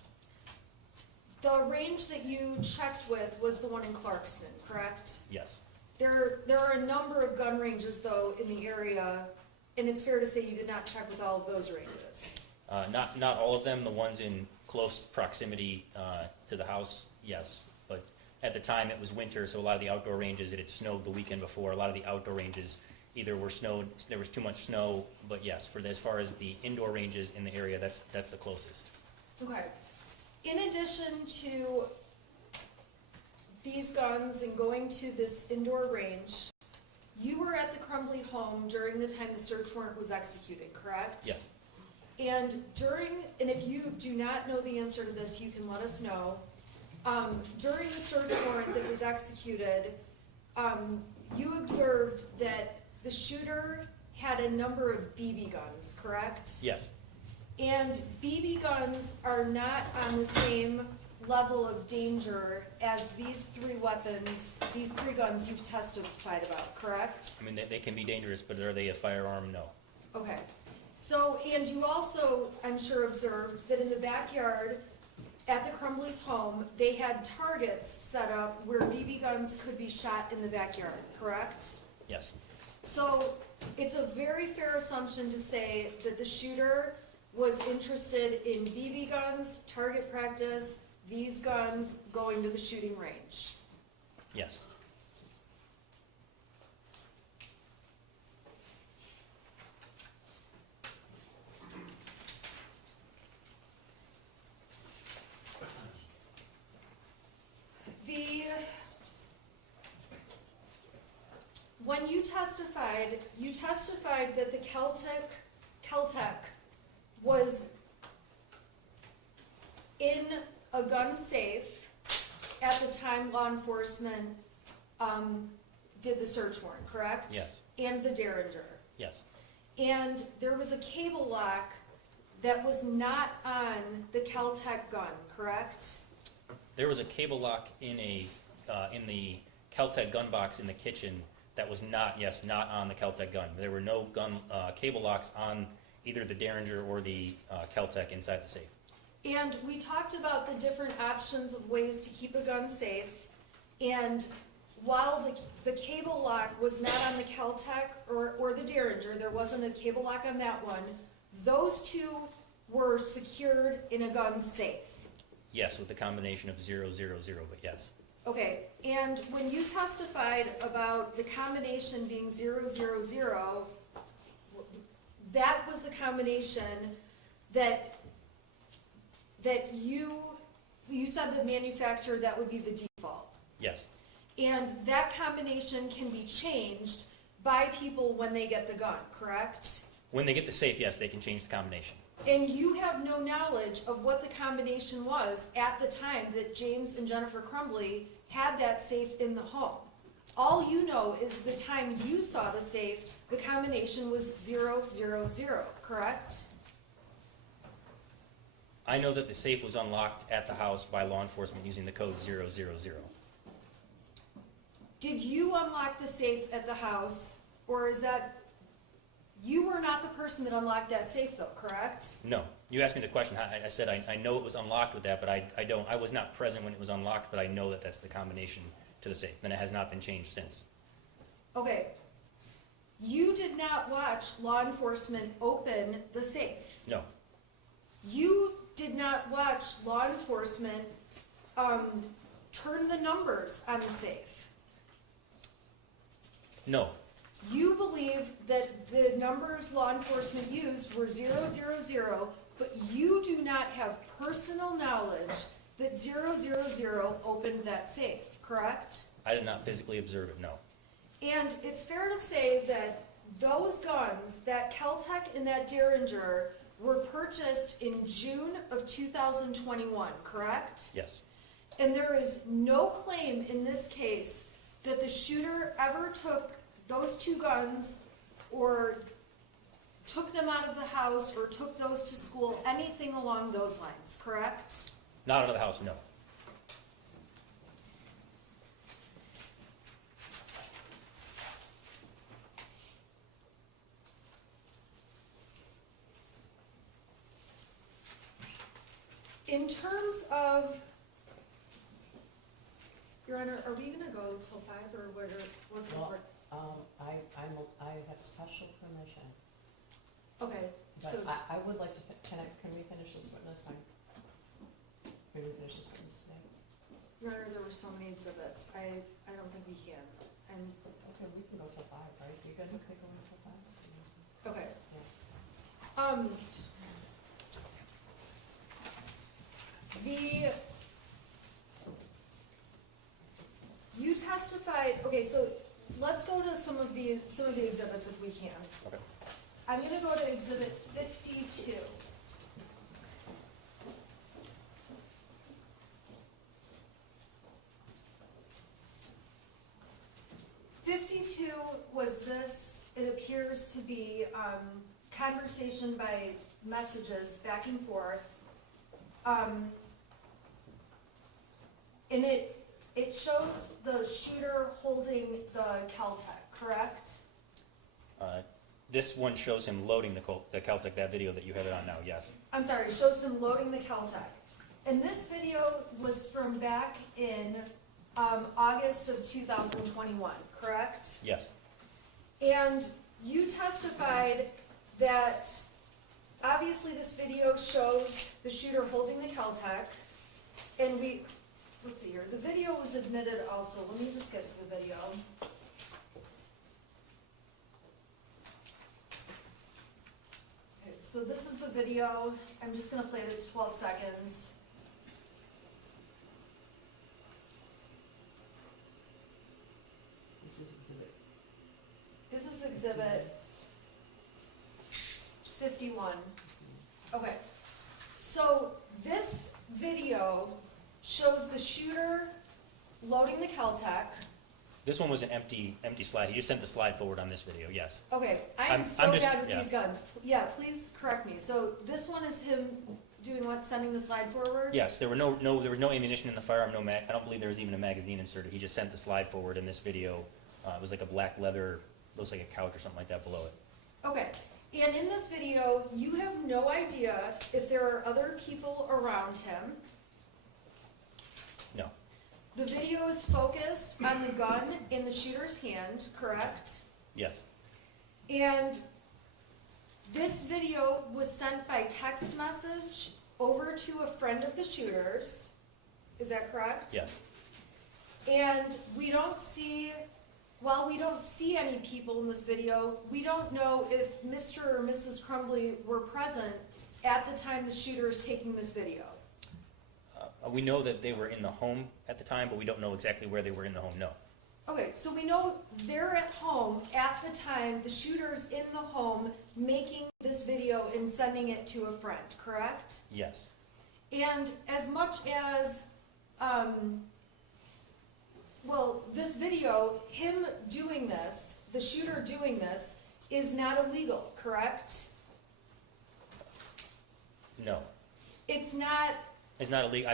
The range that you checked with was the one in Clarkston, correct? Yes. There are a number of gun ranges, though, in the area, and it's fair to say you did not check with all of those ranges. Not all of them. The ones in close proximity to the house, yes. But at the time, it was winter, so a lot of the outdoor ranges, it had snowed the weekend before. A lot of the outdoor ranges either were snowed, there was too much snow, but yes, as far as the indoor ranges in the area, that's the closest. Okay. In addition to these guns and going to this indoor range, you were at the Crumbley home during the time the search warrant was executed, correct? Yes. And if you do not know the answer to this, you can let us know. During the search warrant that was executed, you observed that the shooter had a number of BB guns, correct? Yes. And BB guns are not on the same level of danger as these 3 weapons, these 3 guns you've testified about, correct? I mean, they can be dangerous, but are they a firearm? No. Okay. So, and you also, I'm sure, observed that in the backyard at the Crumbley's home, they had targets set up where BB guns could be shot in the backyard, correct? Yes. So it's a very fair assumption to say that the shooter was interested in BB guns, target practice, these guns, going to the shooting range. Yes. When you testified that the Caltech was in a gun safe at the time law enforcement did the search warrant, correct? Yes. And the Derringer. Yes. And there was a cable lock that was not on the Caltech gun, correct? There was a cable lock in the Caltech gun box in the kitchen that was not on the Caltech gun. There were no cable locks on either the Derringer or the Caltech inside the safe. And we talked about the different options of ways to keep a gun safe. And while the cable lock was not on the Caltech or the Derringer, there wasn't a cable lock on that one, those two were secured in a gun safe. Yes, with the combination of 000, but yes. Okay, and when you testified about the combination being 000, that was the combination that you said the manufacturer, that would be the default. Yes. And that combination can be changed by people when they get the gun, correct? When they get the safe, yes, they can change the combination. And you have no knowledge of what the combination was at the time that James and Jennifer Crumbley had that safe in the home. All you know is the time you saw the safe, the combination was 000, correct? I know that the safe was unlocked at the house by law enforcement using the code 000. Did you unlock the safe at the house, or is that, you were not the person that unlocked that safe though, correct? No. You asked me the question. I said I know it was unlocked with that, but I was not present when it was unlocked, but I know that that's the combination to the safe. And it has not been changed since. Okay. You did not watch law enforcement open the safe. No. You did not watch law enforcement turn the numbers on the safe. No. You believe that the numbers law enforcement used were 000, but you do not have personal knowledge that 000 opened that safe, correct? I did not physically observe it, no. And it's fair to say that those guns, that Caltech and that Derringer, were purchased in June of 2021, correct? Yes. And there is no claim in this case that the shooter ever took those two guns or took them out of the house or took those to school, anything along those lines, correct? Not out of the house, no. In terms of, Your Honor, are we gonna go till 5 or what's the Well, court? I have special permission, Okay, but so, I would like to, can we finish this witness? Can we finish this witness today? Your Honor, there were so many exhibits, I don't think we can, and, Okay, we can go till 5, right? You guys okay going till 5? okay. Yeah. You testified, okay, so let's go to some of the exhibits if we can. Okay. I'm gonna go to exhibit 52. Was this, it appears to be conversation by messages back and forth. And it shows the shooter holding the Caltech, correct? This one shows him loading the Caltech, that video that you have it on now, yes. I'm sorry, it shows him loading the Caltech. And this video was from back in August of 2021, correct? Yes. And you testified that obviously this video shows the shooter holding the Kel-Tec, and let's see here, the video was admitted also, let me just get to the video. Okay, so this is the video, I'm just gonna play it, it's 12 seconds. This is exhibit 51. Okay, so this video shows the shooter loading the Kel-Tec. This one was an empty slide. He just sent the slide forward on this video, yes. Okay, I'm I'm so just- bad with yeah. these guns. Yeah, please correct me. So this one is him doing what, sending the slide forward? Yes, there was no ammunition in the firearm, I don't believe there was even a magazine inserted. He just sent the slide forward in this video. It was like a black leather, looks like a couch or something like that below it. Okay, and in this video, you have no idea if there are other people around him. No, The video is focused on the gun in the shooter's hand, correct? yes, And this video was sent by text message over to a friend of the shooter's. Is that correct? yes. And we don't see, while we don't see any people in this video, we don't know if Mr. or Mrs. Crumbley were present at the time the shooter is taking this video. We know that they were in the home at the time, but we don't know exactly where they were in the home, no. Okay, so we know they're at home at the time the shooter's in the home making this video and sending it to a friend, correct? Yes, And as much as, well, this video, him doing this, the shooter doing this, is not illegal, correct? no. It's not, It's not illegal,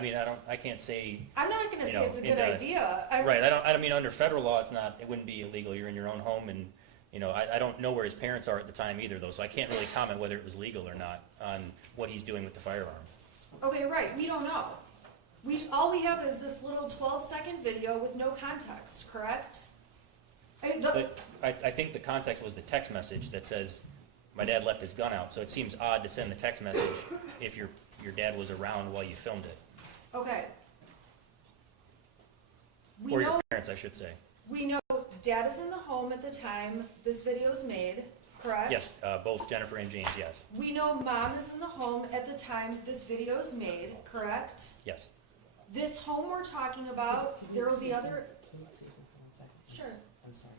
I can't say, I'm not gonna You say know, it's a good idea. right, I don't mean under federal law, it wouldn't be illegal, you're in your own home, and, I don't know where his parents are at the time either, though, so I can't really comment whether it was legal or not on what he's doing with the firearm. Okay, right, we don't know. All we have is this little 12-second video with no context, correct? I think the context was the text message that says, my dad left his gun out, so it seems odd to send the text message if your dad was around while you filmed it. Okay. We Or know, your parents, I should say. we know dad is in the home at the time this video is made, correct? Yes, both Jennifer and James, yes, We know mom is in the home at the time this video is made, correct? yes. This home we're talking about, there will be other, sure. I'm sorry.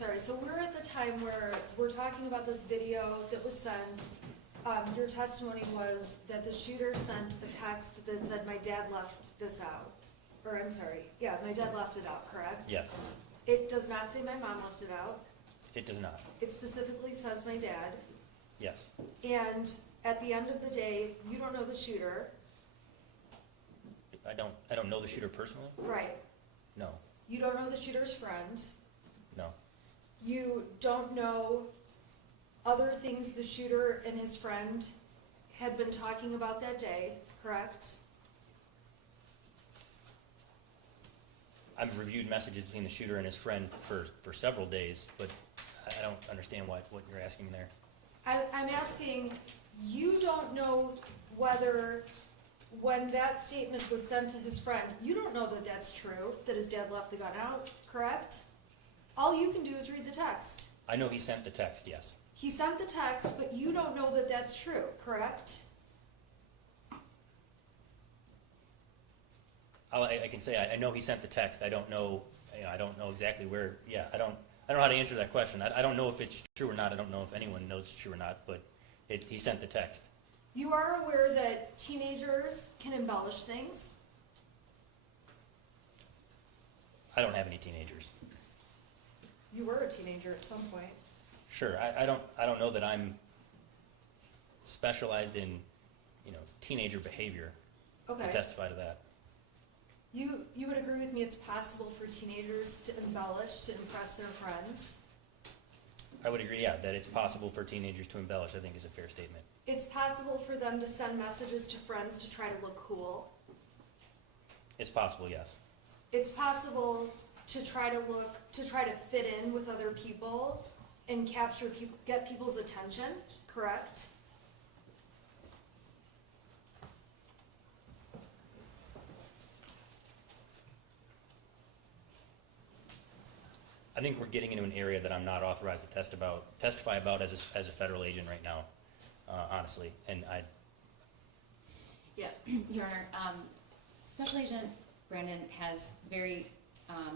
sorry, so we're at the time where we're talking about this video that was sent. Your testimony was that the shooter sent a text that said, my dad left this out. Or, I'm sorry, yeah, my dad left it out, correct? Yes, It does not say my mom left it out. it does not. It specifically says my dad. Yes. And at the end of the day, you don't know the shooter. I don't know the shooter personally? Right. No, You don't know the shooter's friend. no. You don't know other things the shooter and his friend had been talking about that day, correct? I've reviewed messages between the shooter and his friend for several days, but I don't understand what you're asking there. I'm asking, you don't know whether, when that statement was sent to his friend, you don't know that that's true, that his dad left the gun out, correct? All you can do is read the text. I know he sent the text, yes. He sent the text, but you don't know that that's true, correct? I can say I know he sent the text. I don't know, I don't know exactly where. Yeah, I don't know how to answer that question. I don't know if it's true or not. I don't know if anyone knows it's true or not. But he sent the text. You are aware that teenagers can embellish things? I don't have any teenagers. You were a teenager at some point. Sure, I don't know that I'm specialized in, teenager behavior to Okay. testify to that. You would agree with me it's possible for teenagers to embellish to impress their friends? I would agree, yeah, that it's possible for teenagers to embellish. I think is a fair statement. It's possible for them to send messages to friends to try to look cool? It's possible, yes. It's possible to try to fit in with other people and get people's attention, correct? I think we're getting into an area that I'm not authorized to testify about as a federal agent right now, honestly. And Yeah, Your Honor, Special Agent Brandon has very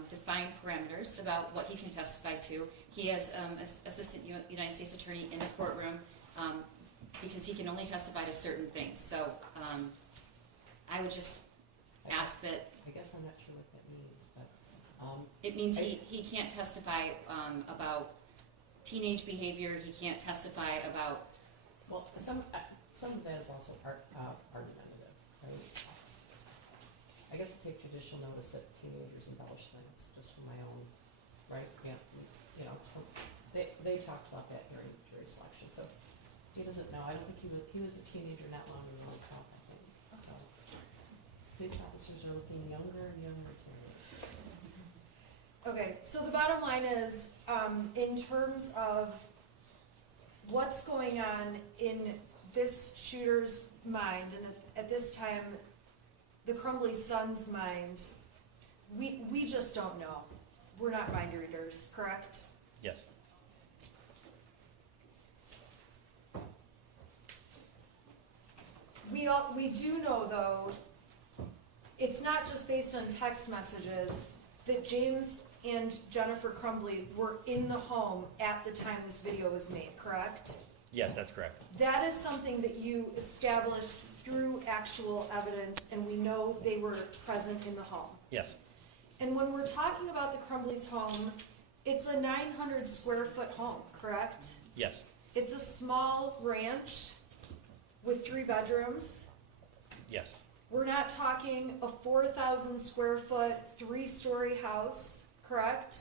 defined parameters about what he can testify to. He has Assistant United States Attorney in the courtroom because he can only testify to certain things. So I would just ask that. I guess I'm not sure what that means, but. It means he can't testify about teenage behavior. He can't testify about. Well, some of that is also argumentative, right? I guess I take judicial notice that teenagers embellish things, just from my own, right? Yeah, they talked about that during jury selection, so he doesn't know. I don't think he was a teenager not long ago himself, I think. So police officers are looking younger and younger to me. Okay, so the bottom line is, in terms of what's going on in this shooter's mind, and at this time, the Crumbley son's mind, we just don't know. We're not mind readers, correct? yes, We do know, though, it's not just based on text messages, that James and Jennifer Crumbley were in the home at the time this video was made, correct? yes, that's correct. That is something that you established through actual evidence, and we know they were present in the home. Yes, And when we're talking about the Crumbley's home, it's a 900 square foot home, correct? yes, It's a small ranch with 3 bedrooms. yes, We're not talking a 4,000 square foot, 3-story house, correct?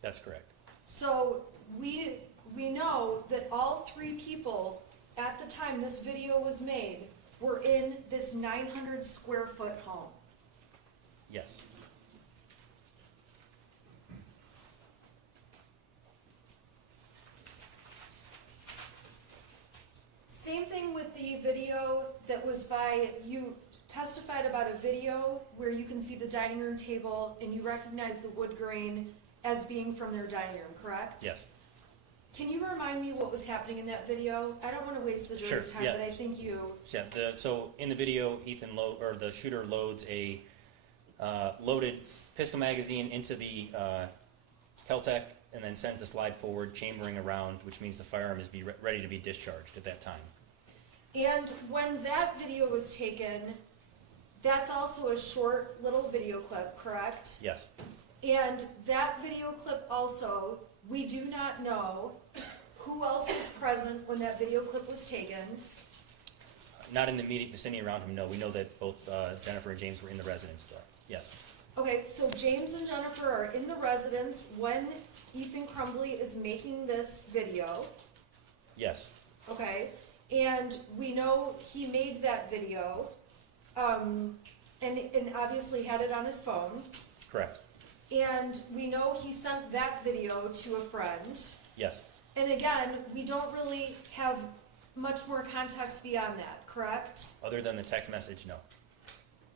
that's correct. So we know that all 3 people at the time this video was made were in this 900 square foot home. Yes, Same thing with the video that was you testified about a video where you can see the dining room table and you recognize the wood grain as being from their dining room, correct? yes. Can you remind me what was happening in that video? I don't want to waste the jury's Sure, time, yeah. but I think you. Yeah, so in the video, the shooter loads a loaded pistol magazine into the Kel-Tec, and then sends the slide forward, chambering around, which means the firearm is ready to be discharged at that time. And when that video was taken, that's also a short little video clip, correct? Yes. And that video clip also, we do not know who else was present when that video clip was taken. Not in the immediate vicinity around him, no. We know that both Jennifer and James were in the residence, though. Yes. Okay, so James and Jennifer are in the residence when Ethan Crumbley is making this video, Yes. okay? And we know he made that video, and obviously had it on his phone. Correct. And we know he sent that video to a friend. Yes. And again, we don't really have much more context beyond that, correct? Other than the text message, no.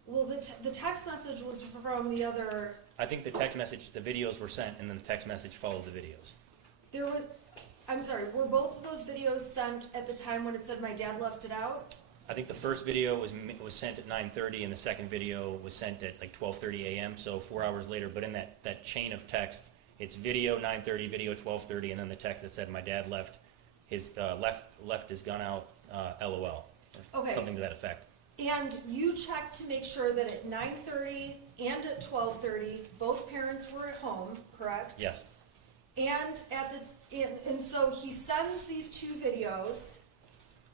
Well, the text message was from the other, I think the text message, the videos were sent, and then the text message followed the videos. there was, I'm sorry, were both of those videos sent at the time when it said my dad left it out? I think the first video was sent at 9:30, and the second video was sent at like 12:30 a.m., so 4 hours later. But in that chain of text, it's video 9:30, video 12:30, and then the text that said my dad left his gun out, LOL, or Okay. something to that effect. And you checked to make sure that at 9:30 and at 12:30, both parents were at home, correct? Yes. And and so he sends these two videos,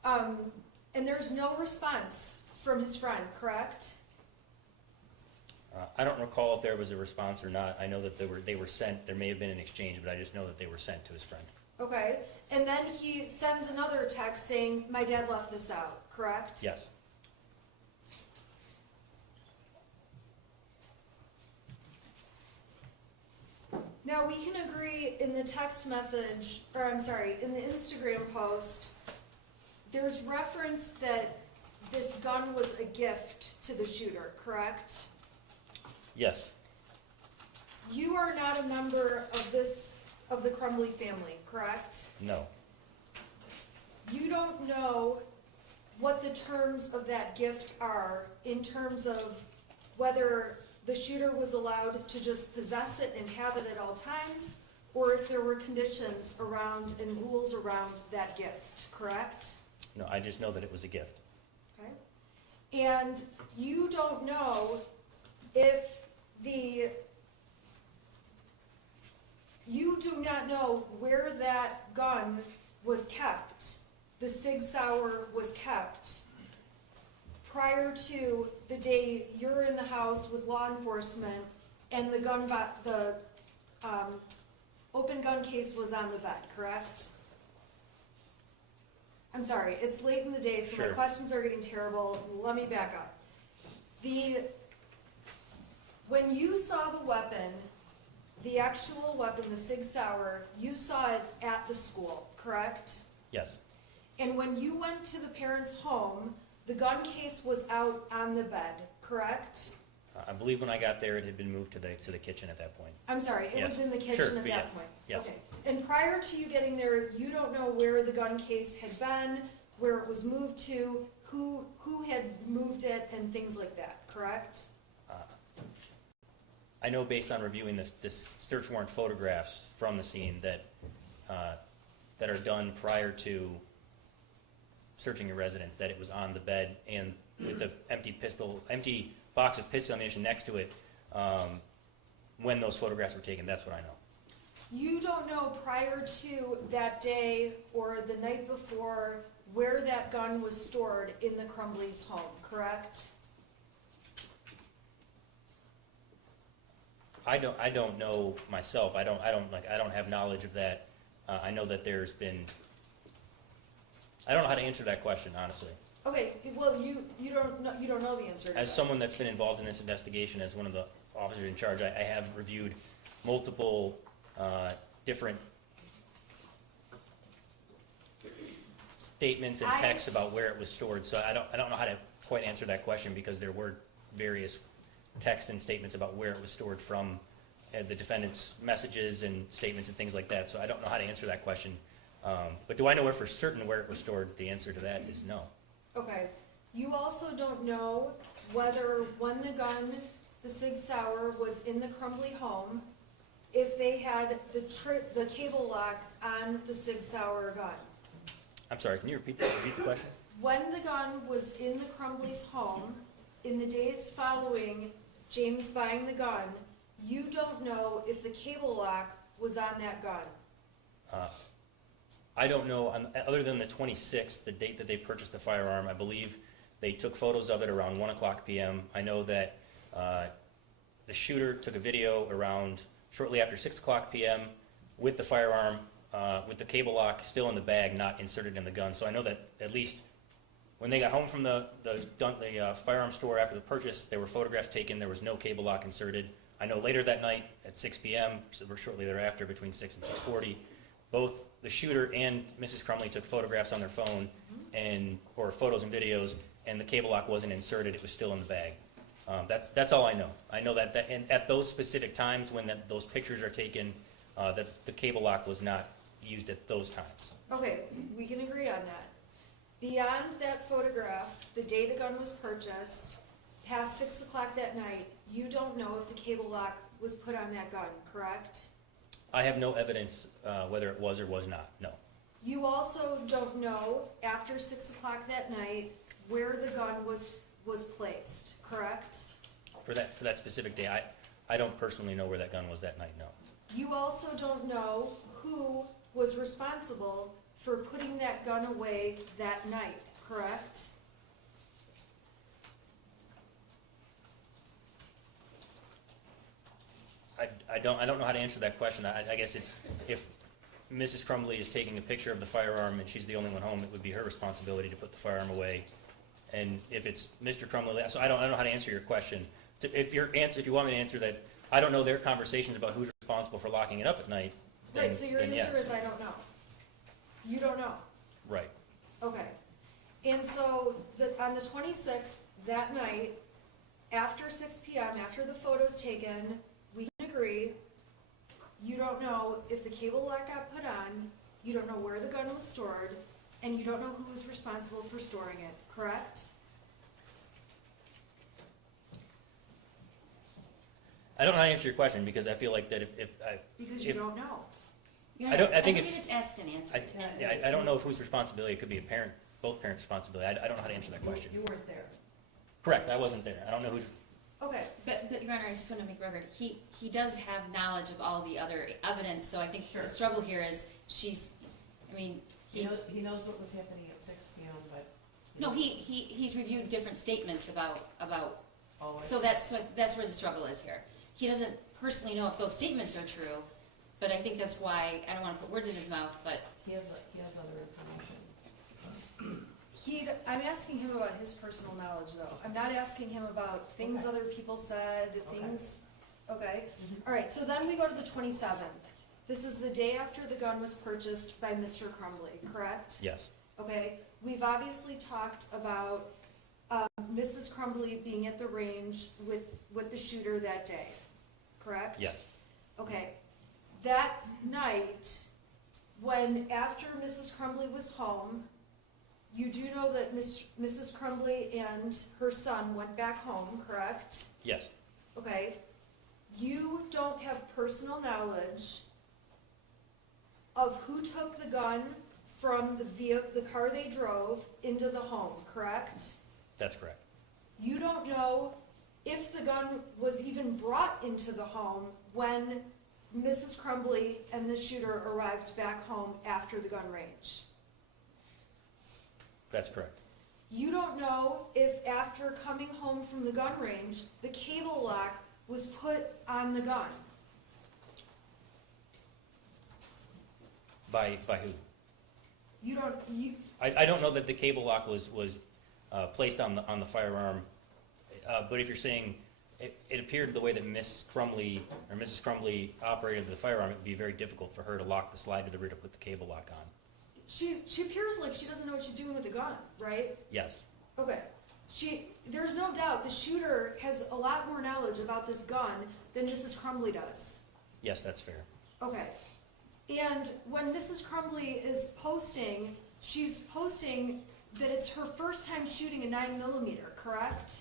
and there's no response from his friend, correct? I don't recall if there was a response or not. I know that they were sent. There may have been an exchange, but I just know that they were sent to his friend. Okay, and then he sends another text saying, my dad left this out, correct? Yes. Now, we can agree in the text message, or I'm sorry, in the Instagram post, there's reference that this gun was a gift to the shooter, correct? Yes. You are not a member of the Crumbley family, correct? No. You don't know what the terms of that gift are in terms of whether the shooter was allowed to just possess it and have it at all times, or if there were conditions around and rules around that gift, correct? No, I just know that it was a gift. Okay. And you don't know if you do not know where that gun was kept, the Sig Sauer was kept, prior to the day you're in the house with law enforcement and the open gun case was on the bed, correct? I'm sorry, it's late in the day, so my Sure. questions are getting terrible. Let me back up. When you saw the weapon, the actual weapon, the Sig Sauer, you saw it at the school, correct? Yes. And when you went to the parents' home, the gun case was out on the bed, correct? I believe when I got there, it had been moved to the kitchen at that point. I'm sorry, it was Yes. in the kitchen Sure, at yeah. that point? Yes. Okay. And prior to you getting there, you don't know where the gun case had been, where it was moved to, who had moved it, and things like that, correct? I know based on reviewing the search warrant photographs from the scene that are done prior to searching a residence, that it was on the bed and with the empty box of pistol ammunition next to it when those photographs were taken. That's what I know. You don't know prior to that day or the night before where that gun was stored in the Crumbley's home, correct? I don't know myself. I don't have knowledge of that. I know that there's been. I don't know how to answer that question, honestly. Okay, well, you don't know the answer to that. As someone that's been involved in this investigation, as one of the officers in charge, I have reviewed multiple different statements and texts about where it was stored. So I don't know how to quite answer that question because there were various texts and statements about where it was stored from the defendant's messages and statements and things like that. So I don't know how to answer that question. But do I know for certain where it was stored? The answer to that is no. Okay. You also don't know whether when the gun, the Sig Sauer, was in the Crumbley home, if they had the cable lock on the Sig Sauer gun. I'm sorry, can you repeat the question? When the gun was in the Crumbley's home, in the days following James buying the gun, you don't know if the cable lock was on that gun. I don't know, other than the 26th, the date that they purchased the firearm, I believe they took photos of it around 1 o'clock p.m. I know that the shooter took a video around shortly after 6 o'clock p.m. with the firearm, with the cable lock still in the bag, not inserted in the gun. So I know that at least when they got home from the firearm store after the purchase, there were photographs taken, there was no cable lock inserted. I know later that night at 6 p.m., so shortly thereafter, between 6 and 6:40, both the shooter and Mrs. Crumbley took photographs on their phone or photos and videos, and the cable lock wasn't inserted, it was still in the bag. That's all I know. I know that and at those specific times when those pictures are taken, that the cable lock was not used at those times. Okay, we can agree on that. Beyond that photograph, the day the gun was purchased, past 6 o'clock that night, you don't know if the cable lock was put on that gun, correct? I have no evidence whether it was or was not, no. You also don't know, after 6 o'clock that night, where the gun was placed, correct? For that specific day, I don't personally know where that gun was that night, no. You also don't know who was responsible for putting that gun away that night, correct? I don't know how to answer that question. I guess it's, if Mrs. Crumbley is taking a picture of the firearm and she's the only one home, it would be her responsibility to put the firearm away. And if it's Mr. Crumbley, so I don't know how to answer your question. If you want me to answer that, I don't know their conversations about who's responsible for locking it up at night. Right, so your then answer yes. is I don't know. You don't know. Right. Okay. And so on the 26th, that night, after 6 p.m., after the photo's taken, we can agree, you don't know if the cable lock got put on, you don't know where the gun was stored, and you don't know who was responsible for storing it, correct? I don't know how to answer your question because I feel like that Because you If- don't know. I don't- I think believe it's- it's asked and answered. I don't know whose responsibility. It could be a parent, both parents' responsibility. I don't know how to answer that question. You weren't there. Correct, I wasn't there. I don't know who's. Okay. But Your Honor, I just want to make record, he does have knowledge of all the other evidence, so I think Sure. the struggle here is he He knows what was happening at 6 p.m., but. no, he's reviewed different statements about, Oh, I so see. that's where the struggle is here. He doesn't personally know if those statements are true, but I think that's why, I don't want to put words in his mouth, but He has other information. I'm asking him about his personal knowledge, though. I'm not asking him about things Okay. other people said, Okay. things, okay? Mhm. All right, so then we go to the 27th. This is the day after the gun was purchased by Mr. Crumbley, correct? Yes. Okay, we've obviously talked about Mrs. Crumbley being at the range with the shooter that day, correct? Yes. Okay, that night, after Mrs. Crumbley was home, you do know that Mrs. Crumbley and her son went back home, correct? Yes. Okay, you don't have personal knowledge of who took the gun from the car they drove into the home, correct? That's correct. You don't know if the gun was even brought into the home when Mrs. Crumbley and the shooter arrived back home after the gun range. That's correct. You don't know if after coming home from the gun range, the cable lock was put on the gun. By who? I don't know that the cable lock was placed on the firearm, but if you're saying it appeared the way that Mrs. Crumbley operated the firearm, it would be very difficult for her to lock the slide to the rear to put the cable lock on. She appears like she doesn't know what she's doing with the gun, right? Yes. Okay. There's no doubt the shooter has a lot more knowledge about this gun than Mrs. Crumbley does. Yes, that's fair. Okay. And when Mrs. Crumbley is posting, she's posting that it's her first time shooting a 9mm, correct?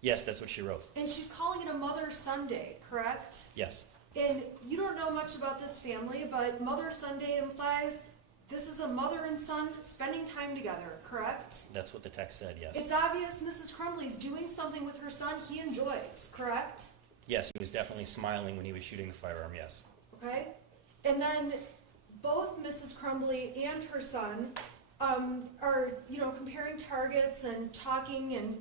Yes, that's what she wrote. And she's calling it a Mother's Sunday, correct? Yes. And you don't know much about this family, but Mother Sunday implies this is a mother and son spending time together, correct? That's what the text said, yes. It's obvious Mrs. Crumbley's doing something with her son he enjoys, correct? Yes, he was definitely smiling when he was shooting the firearm, yes. Okay? And then both Mrs. Crumbley and her son are, comparing targets and talking and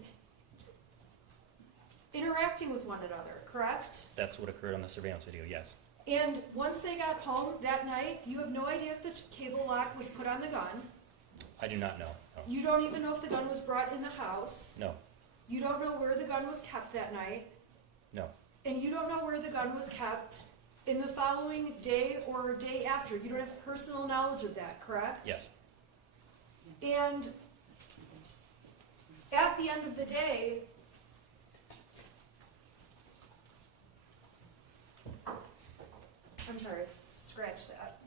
interacting with one another, correct? That's what occurred on the surveillance video, yes. And once they got home that night, you have no idea if the cable lock was put on the gun. I do not know, no. You don't even know if the gun was brought in the house. No, You don't know where the gun was kept that night. no. And you don't know where the gun was kept in the following day or day after. You don't have personal knowledge of that, correct? Yes. And at the end of the day, I'm sorry, scratch that.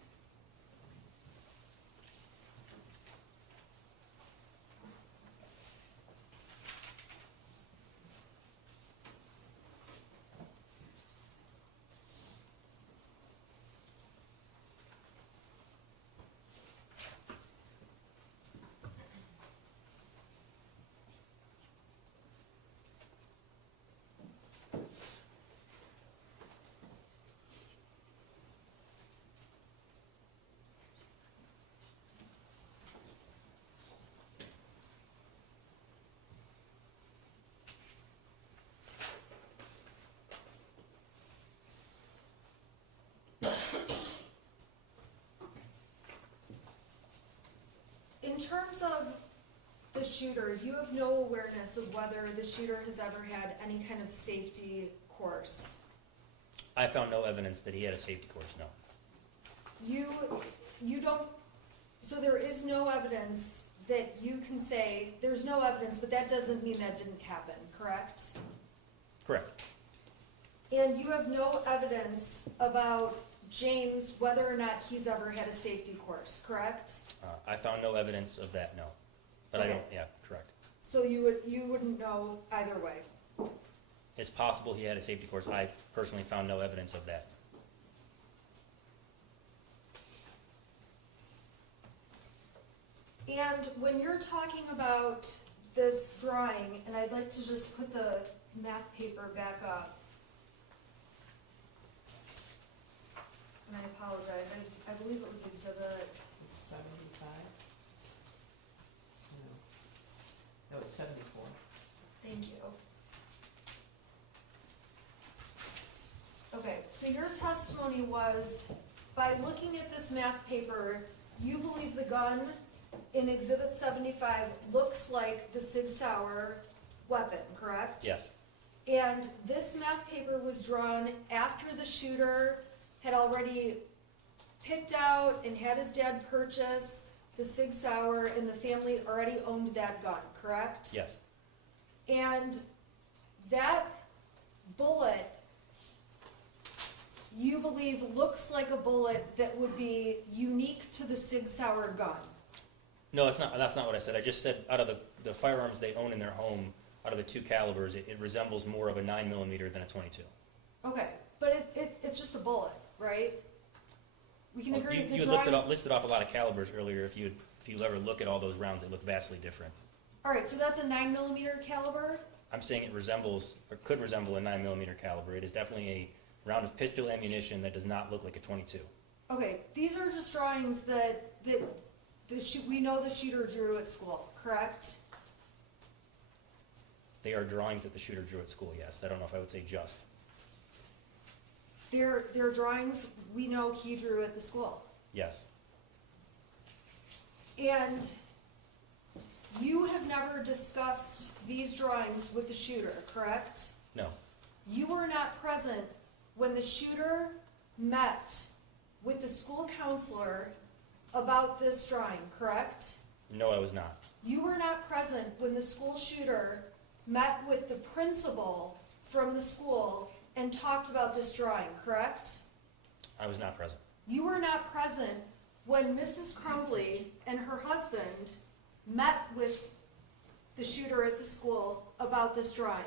In terms of the shooter, you have no awareness of whether the shooter has ever had any kind of safety course. I found no evidence that he had a safety course, no. You don't, so there is no evidence that you can say, there's no evidence, but that doesn't mean that didn't happen, correct? Correct. And you have no evidence about James, whether or not he's ever had a safety course, correct? I found no evidence of that, no. But I Okay. don't, yeah, correct. So you wouldn't know either way. It's possible he had a safety course. I personally found no evidence of that. And when you're talking about this drawing, and I'd like to just put the math paper back up. And I apologize, I believe it was exhibit, It's 75? No, it's 74. thank you. Okay, so your testimony was, by looking at this math paper, you believe the gun in exhibit 75 looks like the Sig Sauer weapon, correct? Yes, And this math paper was drawn after the shooter had already picked out and had his dad purchase the Sig Sauer, and the family already owned that gun, correct? yes. And that bullet, you believe, looks like a bullet that would be unique to the Sig Sauer gun. No, that's not what I said. I just said out of the firearms they own in their home, out of the two calibers, it resembles more of a 9mm than a .22. Okay, but it's just a bullet, right? We can Well, agree you the had drawing. listed off a lot of calibers earlier. If you ever look at all those rounds, they look vastly different. All right, so that's a 9mm caliber. I'm saying it resembles, or could resemble a 9mm caliber. It is definitely a round of pistol ammunition that does not look like a .22. Okay, these are just drawings that we know the shooter drew at school, correct? They are drawings that the shooter drew at school, yes. I don't know if I would say just. They're drawings we know he drew at the school. Yes, And you have never discussed these drawings with the shooter, correct? no, You were not present when the shooter met with the school counselor about this drawing, correct? no, I was not. You were not present when the school shooter met with the principal from the school and talked about this drawing, correct? I was not present. You were not present when Mrs. Crumbley and her husband met with the shooter at the school about this drawing.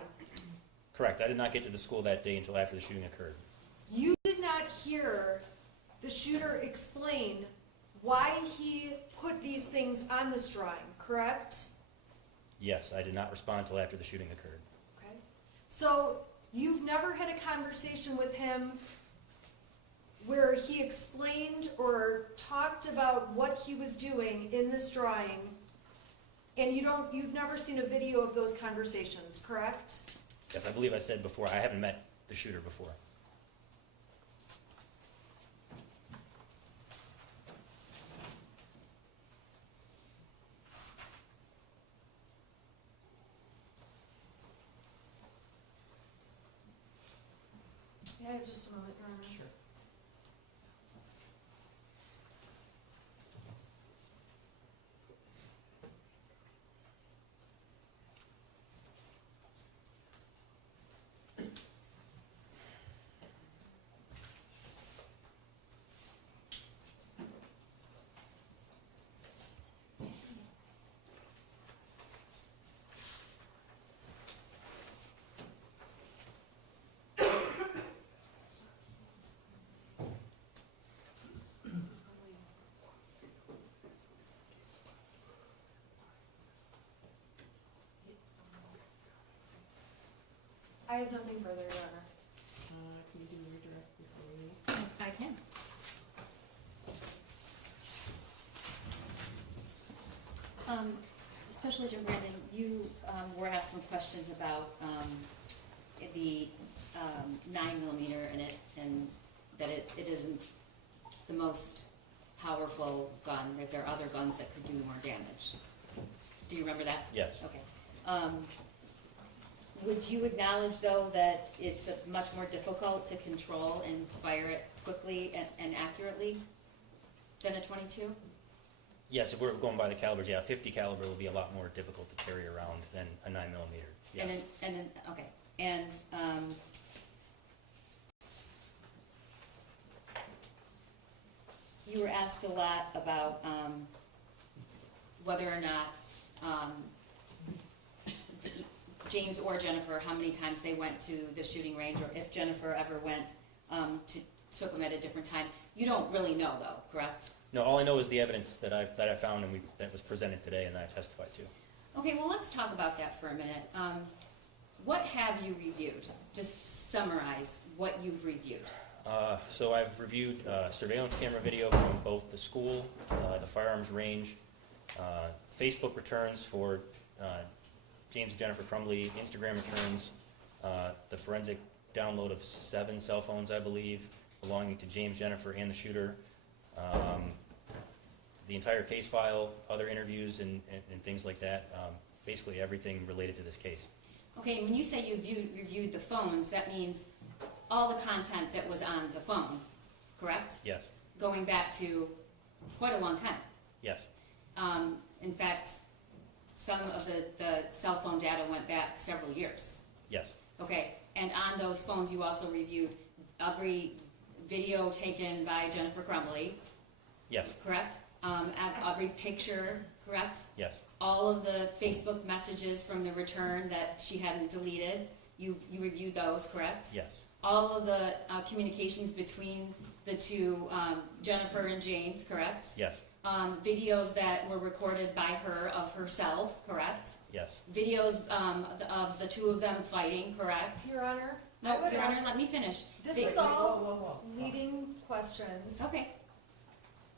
Correct. I did not get to the school that day until after the shooting occurred. You did not the shooter explain why he put these things on this drawing, correct? Yes, I did not respond until after the shooting occurred. Okay. So you've never had a conversation with him where he explained or talked about what he was doing in this drawing, and you've never seen a video of those conversations, correct? Yes, I believe I said before, I haven't met the shooter before. Yeah, just a moment, Your Honor. Sure. I have nothing further, Your Honor. Can you do redirect before we leave? I can. Special Agent Brandon, you were asked some questions about the 9mm and that it isn't the most powerful gun, that there are other guns that could do more damage. Do you remember that? Yes. Okay. Would you acknowledge, though, that it's much more difficult to control and fire it quickly and accurately than a .22? Yes, if we're going by the calibers, yeah, 50 caliber will be a lot more difficult to carry around than a 9mm. Yes. Okay. And you were asked a lot about whether or not James or Jennifer, how many times they went to the shooting range, or if Jennifer ever went took them at a different time. You don't really know, though, correct? No, all I know is the evidence that I found and that was presented today and that I testified to. Okay, well, let's talk about that for a minute. What have you reviewed? Just summarize what you've reviewed. So I've reviewed surveillance camera video from both the school, the firearms range, Facebook returns for James and Jennifer Crumbley, Instagram returns, the forensic download of 7 cell phones, I believe, belonging to James, Jennifer, and the shooter, the entire case file, other interviews, and things like that. Basically everything related to this case. Okay, when you say you reviewed the phones, that means all the content that was on the phone, correct? Yes. Going back to quite a long time. Yes. In fact, some of the cell phone data went back several years. Yes. Okay, and on those phones you also reviewed every video taken by Jennifer Crumbley, Yes. correct? Every picture, correct? Yes. All of the Facebook messages from the return that she hadn't deleted, you reviewed those, correct? Yes. All of the communications between the two, Jennifer and James, correct? Yes. Videos that were recorded by her of herself, correct? Yes. Videos of the two of them fighting, correct? Your Honor, No, I would Your Honor, ask- let me finish. this They- is all Whoa. leading questions. Okay.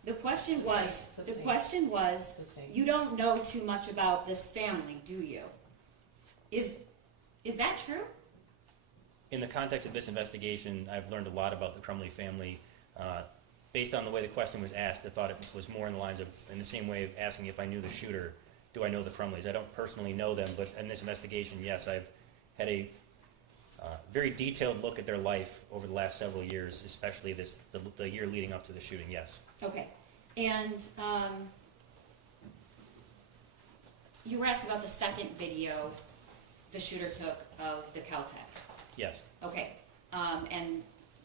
The question was, Sustained. Sustained. you don't know too much about this family, do you? Is that true? In the context of this investigation, I've learned a lot about the Crumbley family. Based on the way the question was asked, I thought it was more in the lines of, in the same way of asking if I knew the shooter, do I know the Crumbleys? I don't personally know them, but in this investigation, yes, I've had a very detailed look at their life over the last several years, especially the year leading up to the shooting, yes. Okay. And you were asked about the second video the shooter took of the Caltech. Yes. Okay. And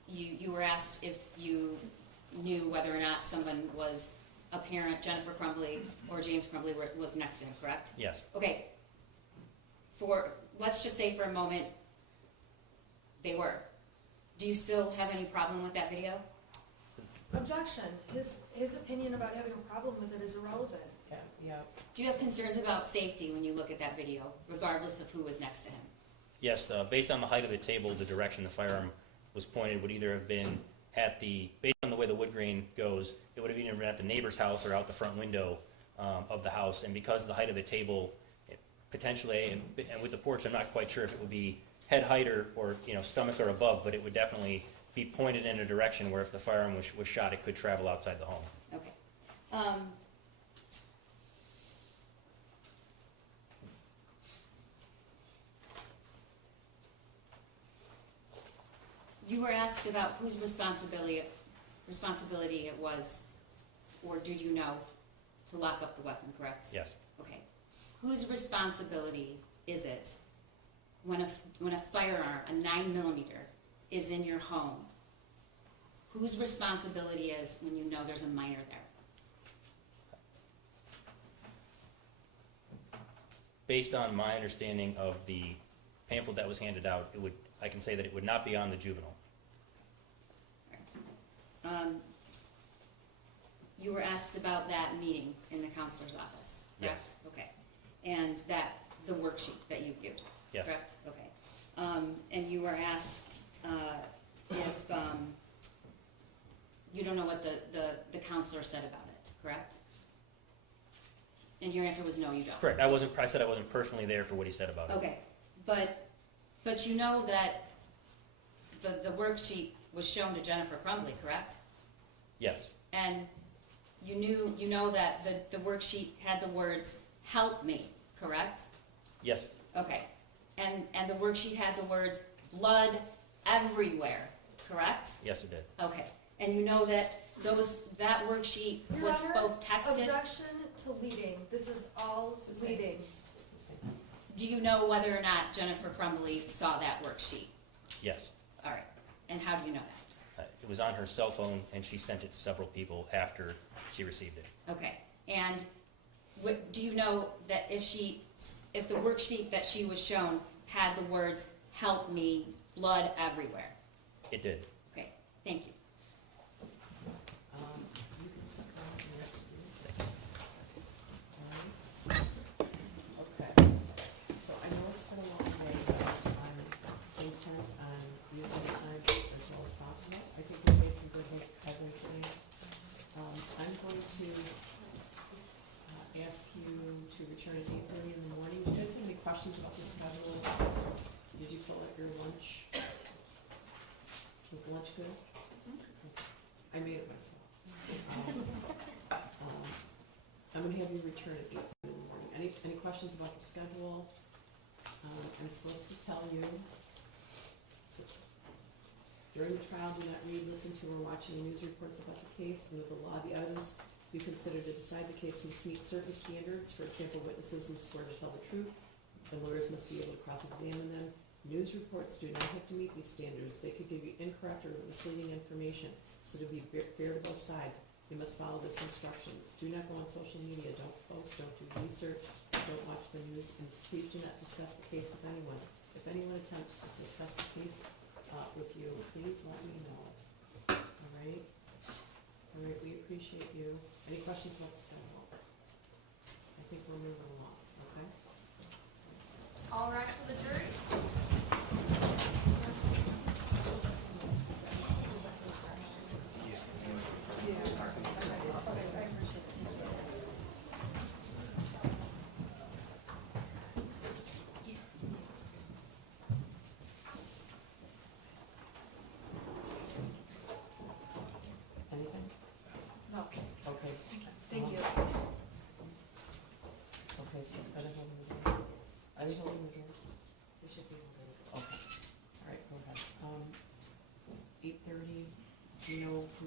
you were asked if you knew whether or not someone was a parent, Jennifer Crumbley or James Crumbley was next to him, correct? Yes. Okay. Let's just say for a moment they were. Do you still have any problem with that video? Objection. His opinion about having a problem with it is irrelevant. Yeah, yeah. Do you have concerns about safety when you look at that video, regardless of who was next to him? Yes, based on the height of the table, the direction the firearm was pointed would either have been based on the way the wood grain goes, it would have either been at the neighbor's house or out the front window of the house. And because of the height of the table, potentially, and with the porch, I'm not quite sure if it would be head height or stomach or above, but it would definitely be pointed in a direction where if the firearm was shot, it could travel outside the home. Okay. You were asked about whose responsibility it was, or did you know, to lock up the weapon, correct? Yes. Okay. Whose responsibility is it when a firearm, a 9mm, is in your home? Whose responsibility is when you know there's a minor there? Based on my understanding of the pamphlet that was handed out, I can say that it would not be on the juvenile. You were asked about that meeting in the counselor's office, correct? Yes. Okay. And the worksheet that you viewed, Yes. correct? Okay. And you were asked if you don't know what the counselor said about it, correct? And your answer was no, you don't. Correct. I said I wasn't personally there for what he said about it. Okay, but you know that the worksheet was shown to Jennifer Crumbley, correct? Yes. And you know that the worksheet had the words "help me," correct? Yes. Okay, and the worksheet had the words "blood everywhere," correct? Yes, it did. Okay, and you know that that worksheet Your was Honor, both texted. Objection to leading. This is all leading. Do you know whether or not Jennifer Crumbley saw that worksheet? Yes. All right, and how do you know that? It was on her cell phone, and she sent it to several people after she received it. Okay, and do you know that if the worksheet that she was shown had the words "help me," "blood everywhere"? It did. Okay, thank you. You can sit down in the next meeting. Okay, so I know it's been a long day, but I'm intent on using the time as well as possible. I think we made some good headway today. I'm going to ask you to return at 8:30 in the morning. Do you guys have any questions about the schedule? Did you fill out your lunch? Was the lunch good? I made it myself. I'm gonna have you return at 8:30 in the morning. Any questions about the schedule? I'm supposed to tell you, during the trial, do not read, listen to, or watch any news reports about the case. Under the law, the evidence to be considered to decide the case must meet certain standards. For example, witnesses must swear to tell the truth. The lawyers must be able to cross-examine them. News reports do not have to meet these standards. They could give you incorrect or misleading information. So to be fair to both sides, you must follow this instruction. Do not go on social media. Don't post. Don't do research. Don't watch the news. And please do not discuss the case with anyone. If anyone attempts to discuss the case with you, please let me know. All right? All right, we appreciate you. Any questions about the schedule? I think we're moving along, okay? All rise for the jury. Anything? No. Okay. Thank you. Okay, so are they holding the doors? Are they holding the doors? They should be holding it. Okay. All right, go ahead. 8:30, do you know who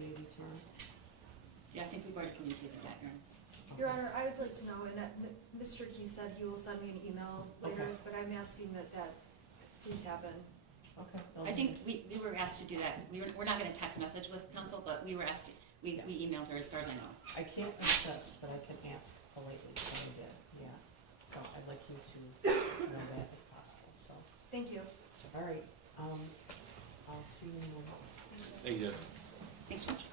may be tomorrow? Yeah, I think we've already communicated that, Erin. Your Honor, I would like to know, and Mr. Keast said he will send me an email later, Okay. but I'm asking that please happen. Okay. I think we were asked to do that. We're not gonna text message with counsel, but we were asked to, we emailed her as far as I know. I can't insist, but I can ask politely, so I did, yeah. So I'd like you to know that if possible, so. Thank you. All right, I'll see you in the morning. Thank you, Judge. Thanks, Judge.